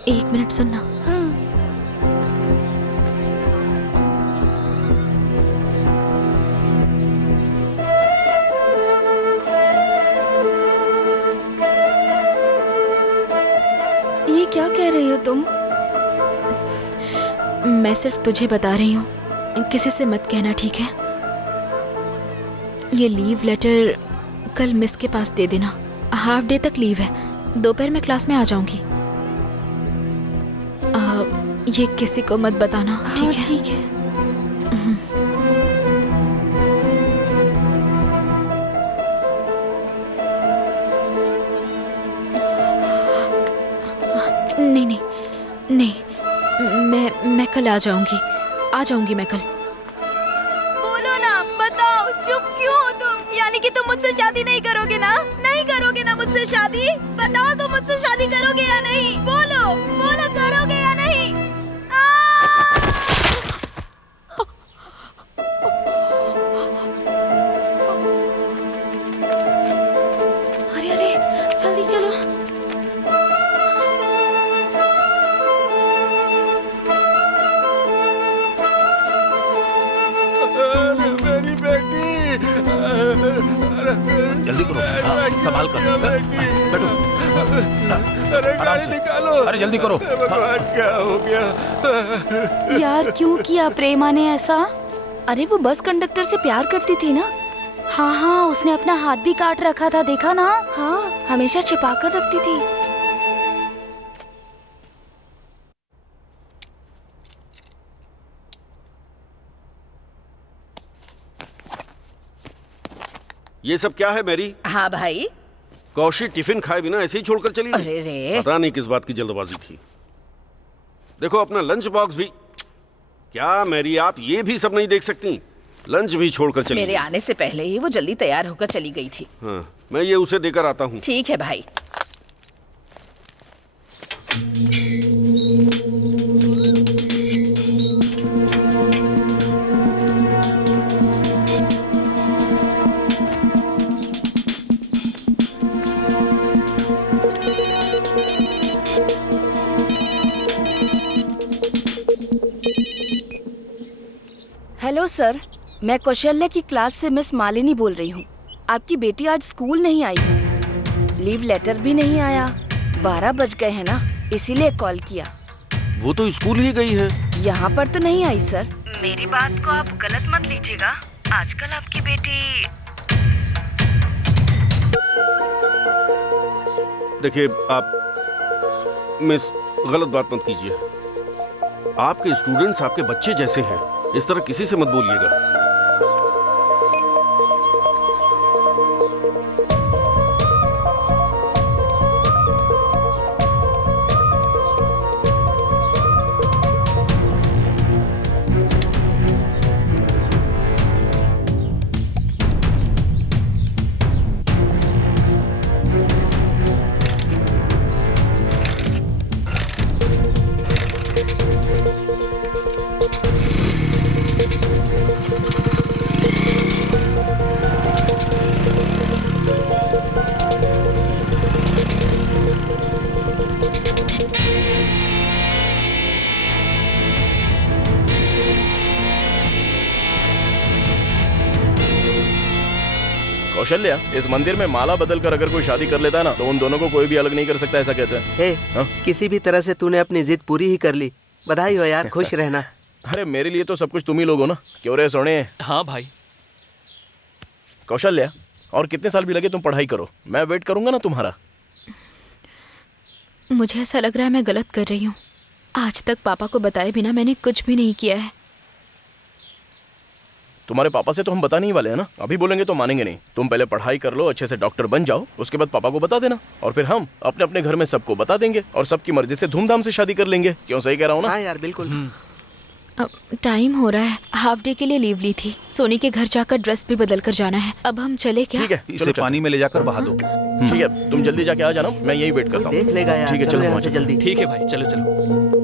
1 मिनट सुनना। हाँ। ये क्या कह रही हो तुम? मैं सिर्फ तुझे बता रही हूँ, किसी से मत कहना, ठीक है? ये लीव लेटर कल मिस के पास दे देना। हाफ डे तक लीव है, दोपहर में क्लास में आ जाऊंगी। ये किसी को मत बताना, ठीक है? ठीक है। नहीं नहीं नहीं, मैं कल आ जाऊंगी मैं कल। बोलो ना, बताओ, चुप क्यों हो तुम? यानी कि तुम मुझसे शादी नहीं करोगे ना? नहीं करोगे ना मुझसे शादी? बताओ तुम मुझसे शादी करोगे या नहीं? बोलो बोलो, करोगे या नहीं? अरे अरे, जल्दी चलो। मेरी बेटी, जल्दी करो, संभाल कर बैठो। अरे आराम गाड़ी से। निकालो। अरे जल्दी करो। भगवान, क्या हो गया? यार क्यों किया प्रेमा ने ऐसा? अरे वो बस कंडक्टर से प्यार करती थी ना। हाँ हाँ, उसने अपना हाथ भी काट रखा था, देखा ना? हाँ, हमेशा छिपा कर रखती थी। ये सब क्या है मैरी? हाँ भाई। कौशी टिफिन खाए बिना ऐसे ही छोड़कर चली गई। अरे रे। पता नहीं किस बात की जल्दबाजी थी। देखो अपना लंच बॉक्स भी। क्या मैरी, आप ये भी सब नहीं देख सकती? लंच भी छोड़कर चली मेरे गई। आने से पहले ही वो जल्दी तैयार होकर चली गई थी। हाँ, मैं ये उसे देकर आता हूँ। ठीक है भाई। हेलो सर, मैं कौशल्या की क्लास से मिस मालिनी बोल रही हूँ। आपकी बेटी आज स्कूल नहीं आई है, लीव लेटर भी नहीं आया। 12 बज गए हैं ना, इसीलिए कॉल किया। वो तो स्कूल ही गई है। यहाँ पर तो नहीं आई सर। मेरी बात को आप गलत मत लीजिएगा। आजकल आपकी बेटी देखिए आप मिस, गलत बात मत कीजिए। आपके स्टूडेंट्स आपके बच्चे जैसे हैं, इस तरह किसी से मत बोलिएगा। कौशल्या, इस मंदिर में माला बदल कर अगर कोई शादी कर लेता है ना, तो उन दोनों को कोई भी अलग नहीं कर सकता, ऐसा कहते हैं। हे, किसी भी तरह से तूने अपनी जिद पूरी ही कर ली। बधाई हो यार, खुश रहना। अरे मेरे लिए तो सब कुछ तुम ही लोग हो ना, क्यों रे सोने? हाँ भाई। कौशल्या, और कितने साल भी लगे तुम पढ़ाई करो, मैं वेट करूंगा ना तुम्हारा। मुझे ऐसा लग रहा है मैं गलत कर रही हूँ। आज तक पापा को बताए बिना मैंने कुछ भी नहीं किया है। तुम्हारे पापा से तो हम बता नहीं वाले हैं ना, अभी बोलेंगे तो मानेंगे नहीं। तुम पहले पढ़ाई कर लो, अच्छे से डॉक्टर बन जाओ, उसके बाद पापा को बता देना, और फिर हम अपने अपने घर में सबको बता देंगे और सबकी मर्जी से धूमधाम से शादी कर लेंगे। क्यों, सही कह रहा हूँ ना? हाँ यार, बिल्कुल। अब टाइम हो रहा है, हाफ डे के लिए लीव ली थी। सोनी के घर जाकर ड्रेस भी बदल कर जाना है। अब हम चले क्या? ठीक है, इसे पानी में ले जाकर बहा दो। ठीक है, तुम जल्दी जाके आ जाना, मैं यही वेट करता हूँ। देख लेगा यार। ठीक है, चलो चलो यहाँ से पहुंचो। जल्दी। ठीक है भाई, चलो चलो।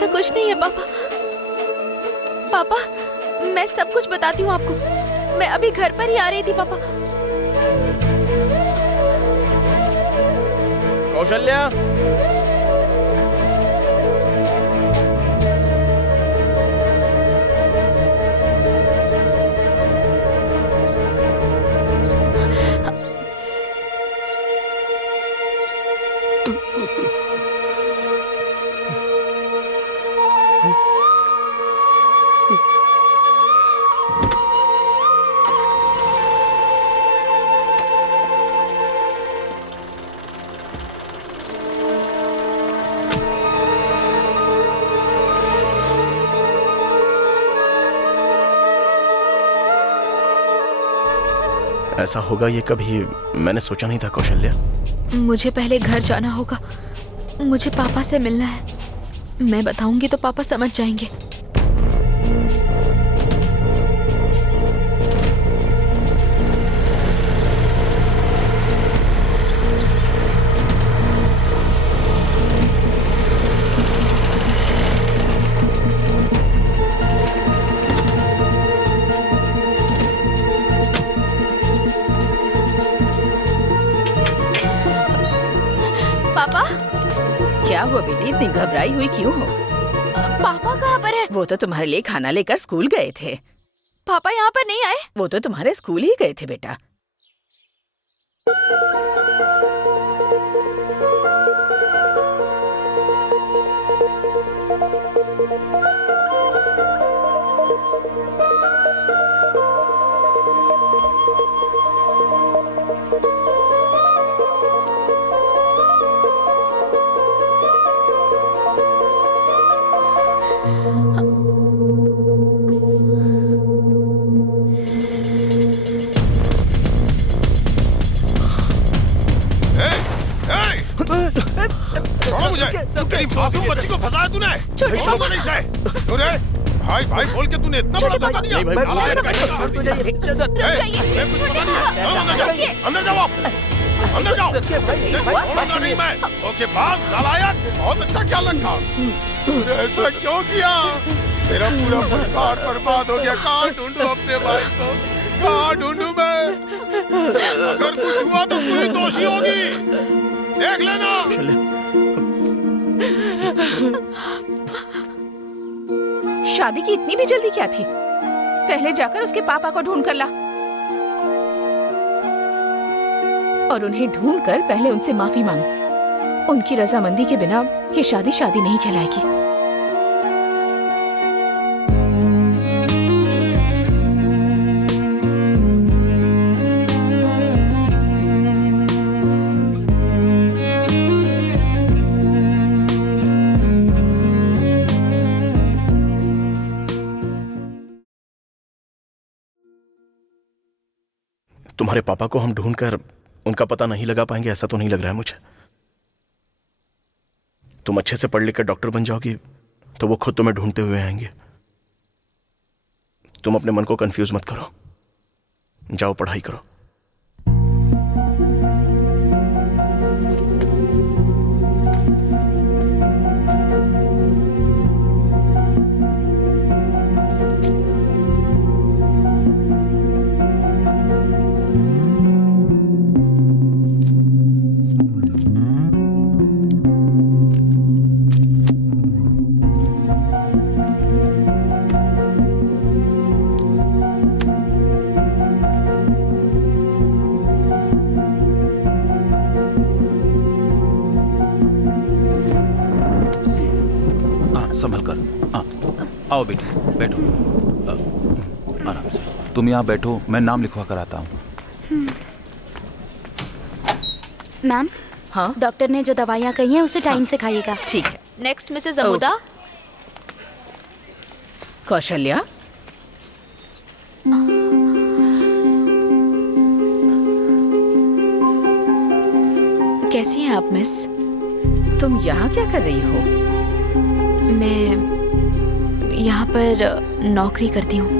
ऐसा कुछ नहीं है पापा। पापा, मैं सब कुछ बताती हूँ आपको। मैं अभी घर पर ही आ रही थी पापा। कौशल्या, ऐसा होगा ये कभी मैंने सोचा नहीं था कौशल्या। मुझे पहले घर जाना होगा। मुझे पापा से मिलना है। मैं बताऊंगी तो पापा समझ जाएंगे। पापा, क्या हुआ बेटी, इतनी घबराई हुई क्यों हो? पापा कहाँ पर है? वो तो तुम्हारे लिए खाना लेकर स्कूल गए थे। पापा यहाँ पर नहीं आए? वो तो तुम्हारे स्कूल ही गए थे बेटा। तेरी मासूम बच्ची को फंसाया तूने। नहीं सहे तूने। भाई भाई बोल के तूने इतना बड़ा धोखा दिया। अंदर जाओ, अंदर जाओ। अंदर नहीं मैं। ओके भाग नालायक, बहुत अच्छा ख्याल रखा। तूने ऐसा क्यों किया? मेरा पूरा परिवार बर्बाद हो गया। कहाँ ढूंढूं अपने भाई को? कहाँ ढूंढूं मैं? अगर कुछ हुआ तो तू ही दोषी होगी, देख लेना। शादी की इतनी भी जल्दी क्या थी? पहले जाकर उसके पापा को ढूंढ कर ला और उन्हें ढूंढकर पहले उनसे माफी मांग। उनकी रजामंदी के बिना ये शादी शादी नहीं कहलाएगी। तुम्हारे पापा को हम ढूंढकर उनका पता नहीं लगा पाएंगे, ऐसा तो नहीं लग रहा है मुझे। तुम अच्छे से पढ़ लिख कर डॉक्टर बन जाओगी तो वो खुद तुम्हें ढूंढते हुए आएंगे। तुम अपने मन को कंफ्यूज मत करो, जाओ पढ़ाई करो। संभल कर। आओ बेटी, बैठो। आराम से। तुम यहाँ बैठो, मैं नाम लिखवा कर आता हूँ। मैम, हाँ? डॉक्टर ने जो दवाइयाँ कही हैं उसे टाइम से खाइएगा। ठीक है। Next Mrs अमुदा। कौशल्या, कैसी हैं आप मिस? तुम यहाँ क्या कर रही हो? मैं यहाँ पर नौकरी करती हूँ।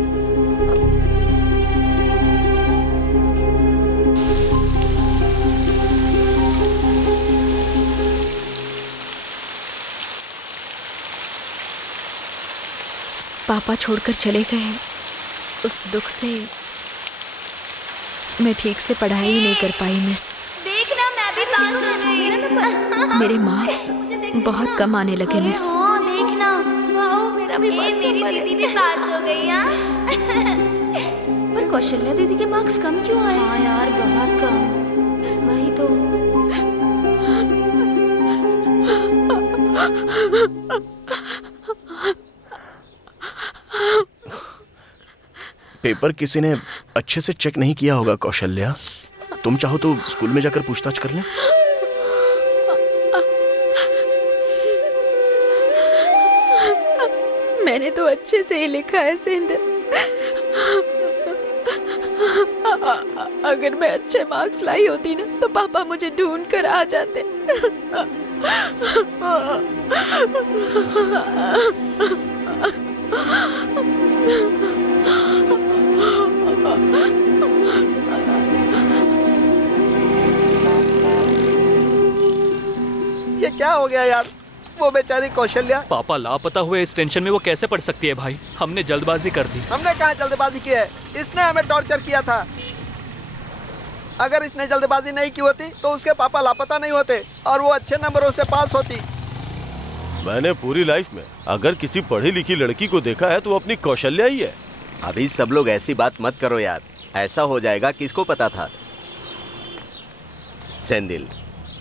पापा छोड़कर चले गए, उस दुख से मैं ठीक से पढ़ाई ही नहीं कर पाई मिस। देखना मैं भी पास हो गई। मेरे मार्क्स बहुत कम आने लगे मिस। हाँ देखना, मेरा भी मेरी दीदी भी पास हो गई। पर कौशल्या दीदी के मार्क्स कम क्यों आए? हाँ यार बहुत कम। वही तो। पेपर किसी ने अच्छे से चेक नहीं किया होगा कौशल्या। तुम चाहो तो स्कूल में जाकर पूछताछ कर लें। मैंने तो अच्छे से ही लिखा है सिंध। अगर मैं अच्छे मार्क्स लाई होती ना तो पापा मुझे ढूंढ कर आ जाते। ये क्या हो गया यार? वो बेचारी कौशल्या। पापा लापता हुए इस टेंशन में वो कैसे पढ़ सकती है भाई? हमने जल्दबाजी कर दी। हमने कहाँ जल्दबाजी की है? इसने हमें टॉर्चर किया था। अगर इसने जल्दबाजी नहीं की होती तो उसके पापा लापता नहीं होते और वो अच्छे नंबरों से पास होती। मैंने पूरी लाइफ में अगर किसी पढ़ी लिखी लड़की को देखा है तो अपनी कौशल्या ही है। अभी सब लोग ऐसी बात मत करो यार, ऐसा हो जाएगा किसको पता था। सेंदिल,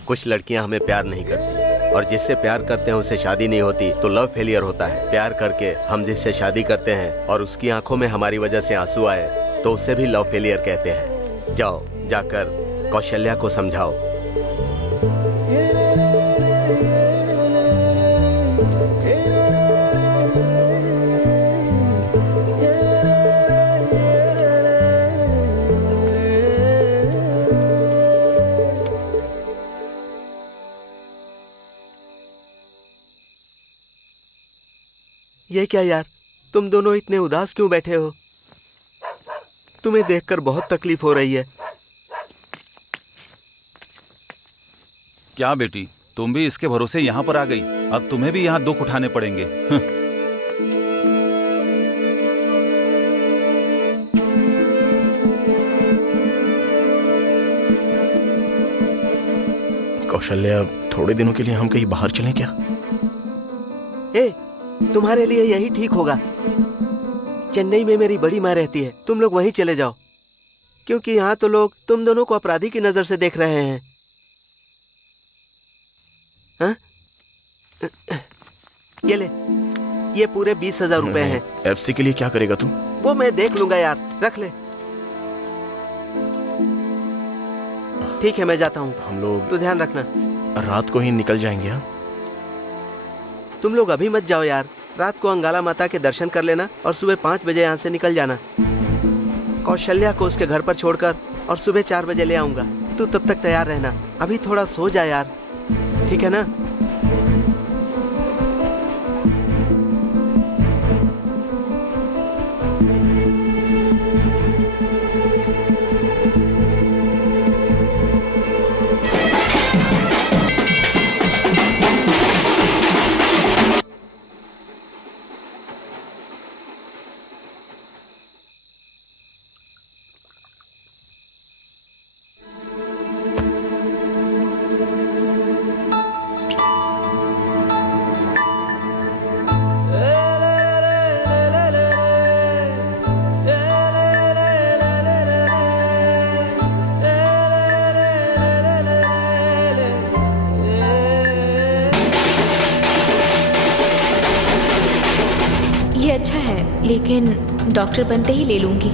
कुछ लड़कियां हमें प्यार नहीं करती और जिससे प्यार करते हैं उससे शादी नहीं होती तो लव फेलियर होता है। प्यार करके हम जिससे शादी करते हैं और उसकी आंखों में हमारी वजह से आंसू आए तो उसे भी लव फेलियर कहते हैं। जाओ, जाकर कौशल्या को समझाओ। ये क्या यार, तुम दोनों इतने उदास क्यों बैठे हो? तुम्हें देखकर बहुत तकलीफ हो रही है। क्या बेटी, तुम भी इसके भरोसे यहाँ पर आ गई? अब तुम्हें भी यहाँ दुख उठाने पड़ेंगे। कौशल्या, थोड़े दिनों के लिए हम कहीं बाहर चलें क्या? तुम्हारे लिए यही ठीक होगा। चेन्नई में मेरी बड़ी माँ रहती है, तुम लोग वहीं चले जाओ, क्योंकि यहाँ तो लोग तुम दोनों को अपराधी की नजर से देख रहे हैं। हाँ? ये ले, ये पूरे 20,000 रुपए हैं। एफसी के लिए क्या करेगा तू? वो मैं देख लूंगा यार, रख ले। ठीक है, मैं जाता हूँ। हम लोग तो ध्यान रखना, रात को ही निकल जाएंगे। हाँ? तुम लोग अभी मत जाओ यार, रात को अंगाला माता के दर्शन कर लेना और सुबह 5 बजे यहाँ से निकल जाना। कौशल्या को उसके घर पर छोड़कर और सुबह 4 बजे ले आऊंगा। तू तब तक तैयार रहना। अभी थोड़ा सो जा यार, ठीक है ना? ये अच्छा है, लेकिन डॉक्टर बनते ही ले लूंगी।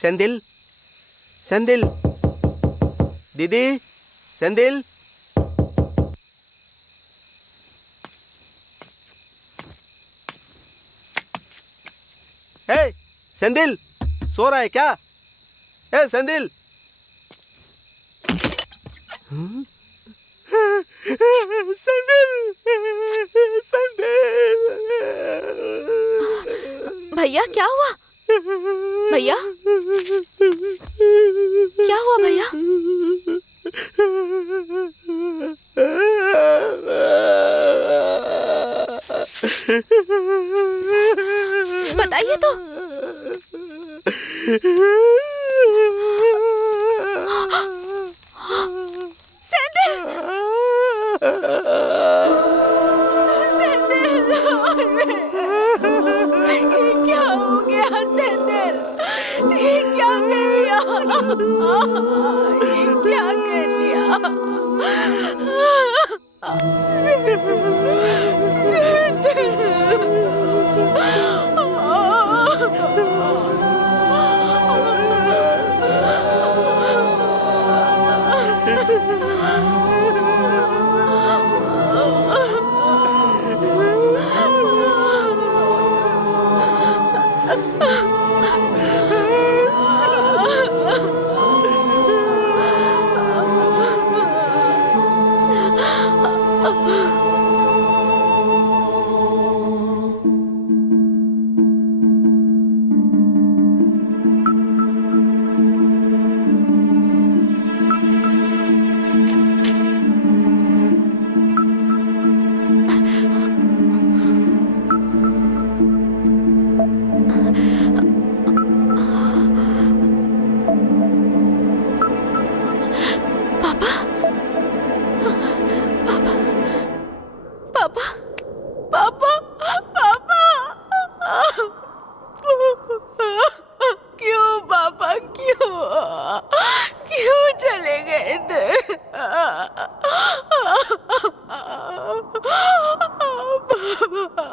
सेंदिल, सेंदिल, दीदी, सेंदिल। हे, सेंदिल, सो रहा है क्या? हे, सेंदिल। सेंदिल, सेंदिल। भैया क्या हुआ? भैया क्या हुआ भैया? बताइए तो। सेंदिल, सेंदिल, ये क्या हो गया सेंदिल? ये क्या कर लिया? ये क्या कर लिया?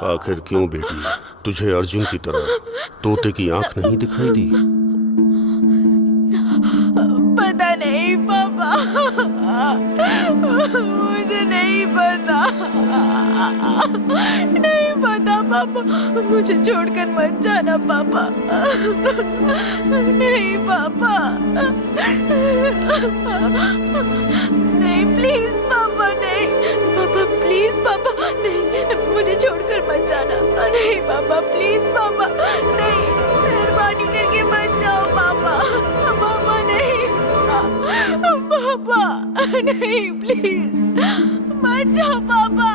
आखिर क्यों बेटी? तुझे अर्जुन की तरह तोते की आंख नहीं दिखाई दी? पता नहीं पापा, मुझे नहीं पता, नहीं पता पापा, मुझे छोड़कर मत जाना पापा, नहीं पापा, नहीं प्लीज पापा, नहीं पापा, प्लीज पापा, नहीं मुझे छोड़कर मत जाना, नहीं पापा, प्लीज पापा, नहीं, मेहरबानी करके मत जाओ पापा, पापा नहीं, पापा नहीं, प्लीज मत जाओ पापा,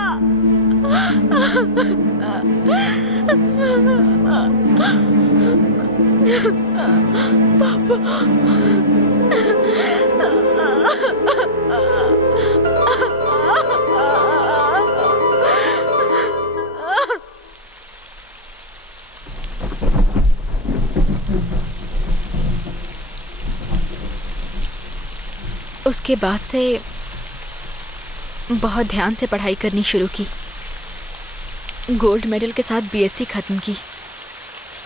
उसके बाद से बहुत ध्यान से पढ़ाई करनी शुरू की। गोल्ड मेडल के साथ बीएससी खत्म की।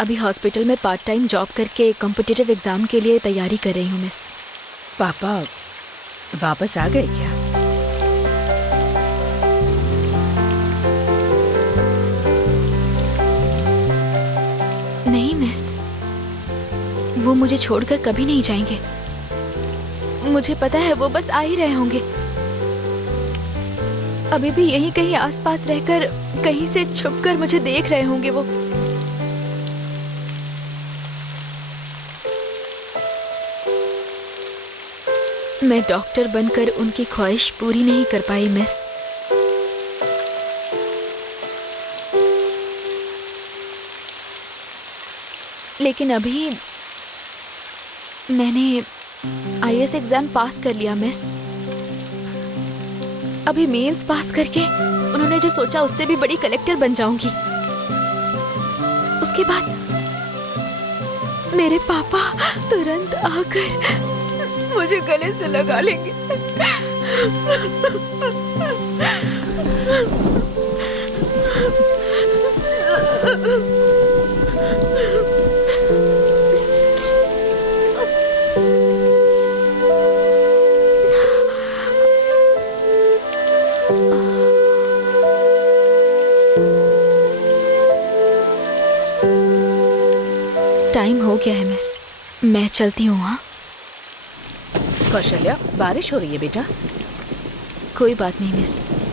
अभी हॉस्पिटल में पार्ट टाइम जॉब करके कॉम्पिटिटिव एग्जाम के लिए तैयारी कर रही हूँ मिस। पापा वापस आ गए क्या? नहीं मिस, वो मुझे छोड़कर कभी नहीं जाएंगे। मुझे पता है वो बस आ ही रहे होंगे। अभी भी यहीं कहीं आसपास रहकर कहीं से छुपकर मुझे देख रहे होंगे वो। मैं डॉक्टर बनकर उनकी ख्वाहिश पूरी नहीं कर पाई मिस। लेकिन अभी मैंने आईएएस एग्जाम पास कर लिया मिस। अभी मेंस पास करके उन्होंने जो सोचा उससे भी बड़ी कलेक्टर बन जाऊंगी। उसके बाद मेरे पापा तुरंत आकर मुझे गले से लगा लेंगे। टाइम हो गया है मिस, मैं चलती हूँ। हाँ कौशल्या, बारिश हो रही है बेटा। कोई बात नहीं मिस।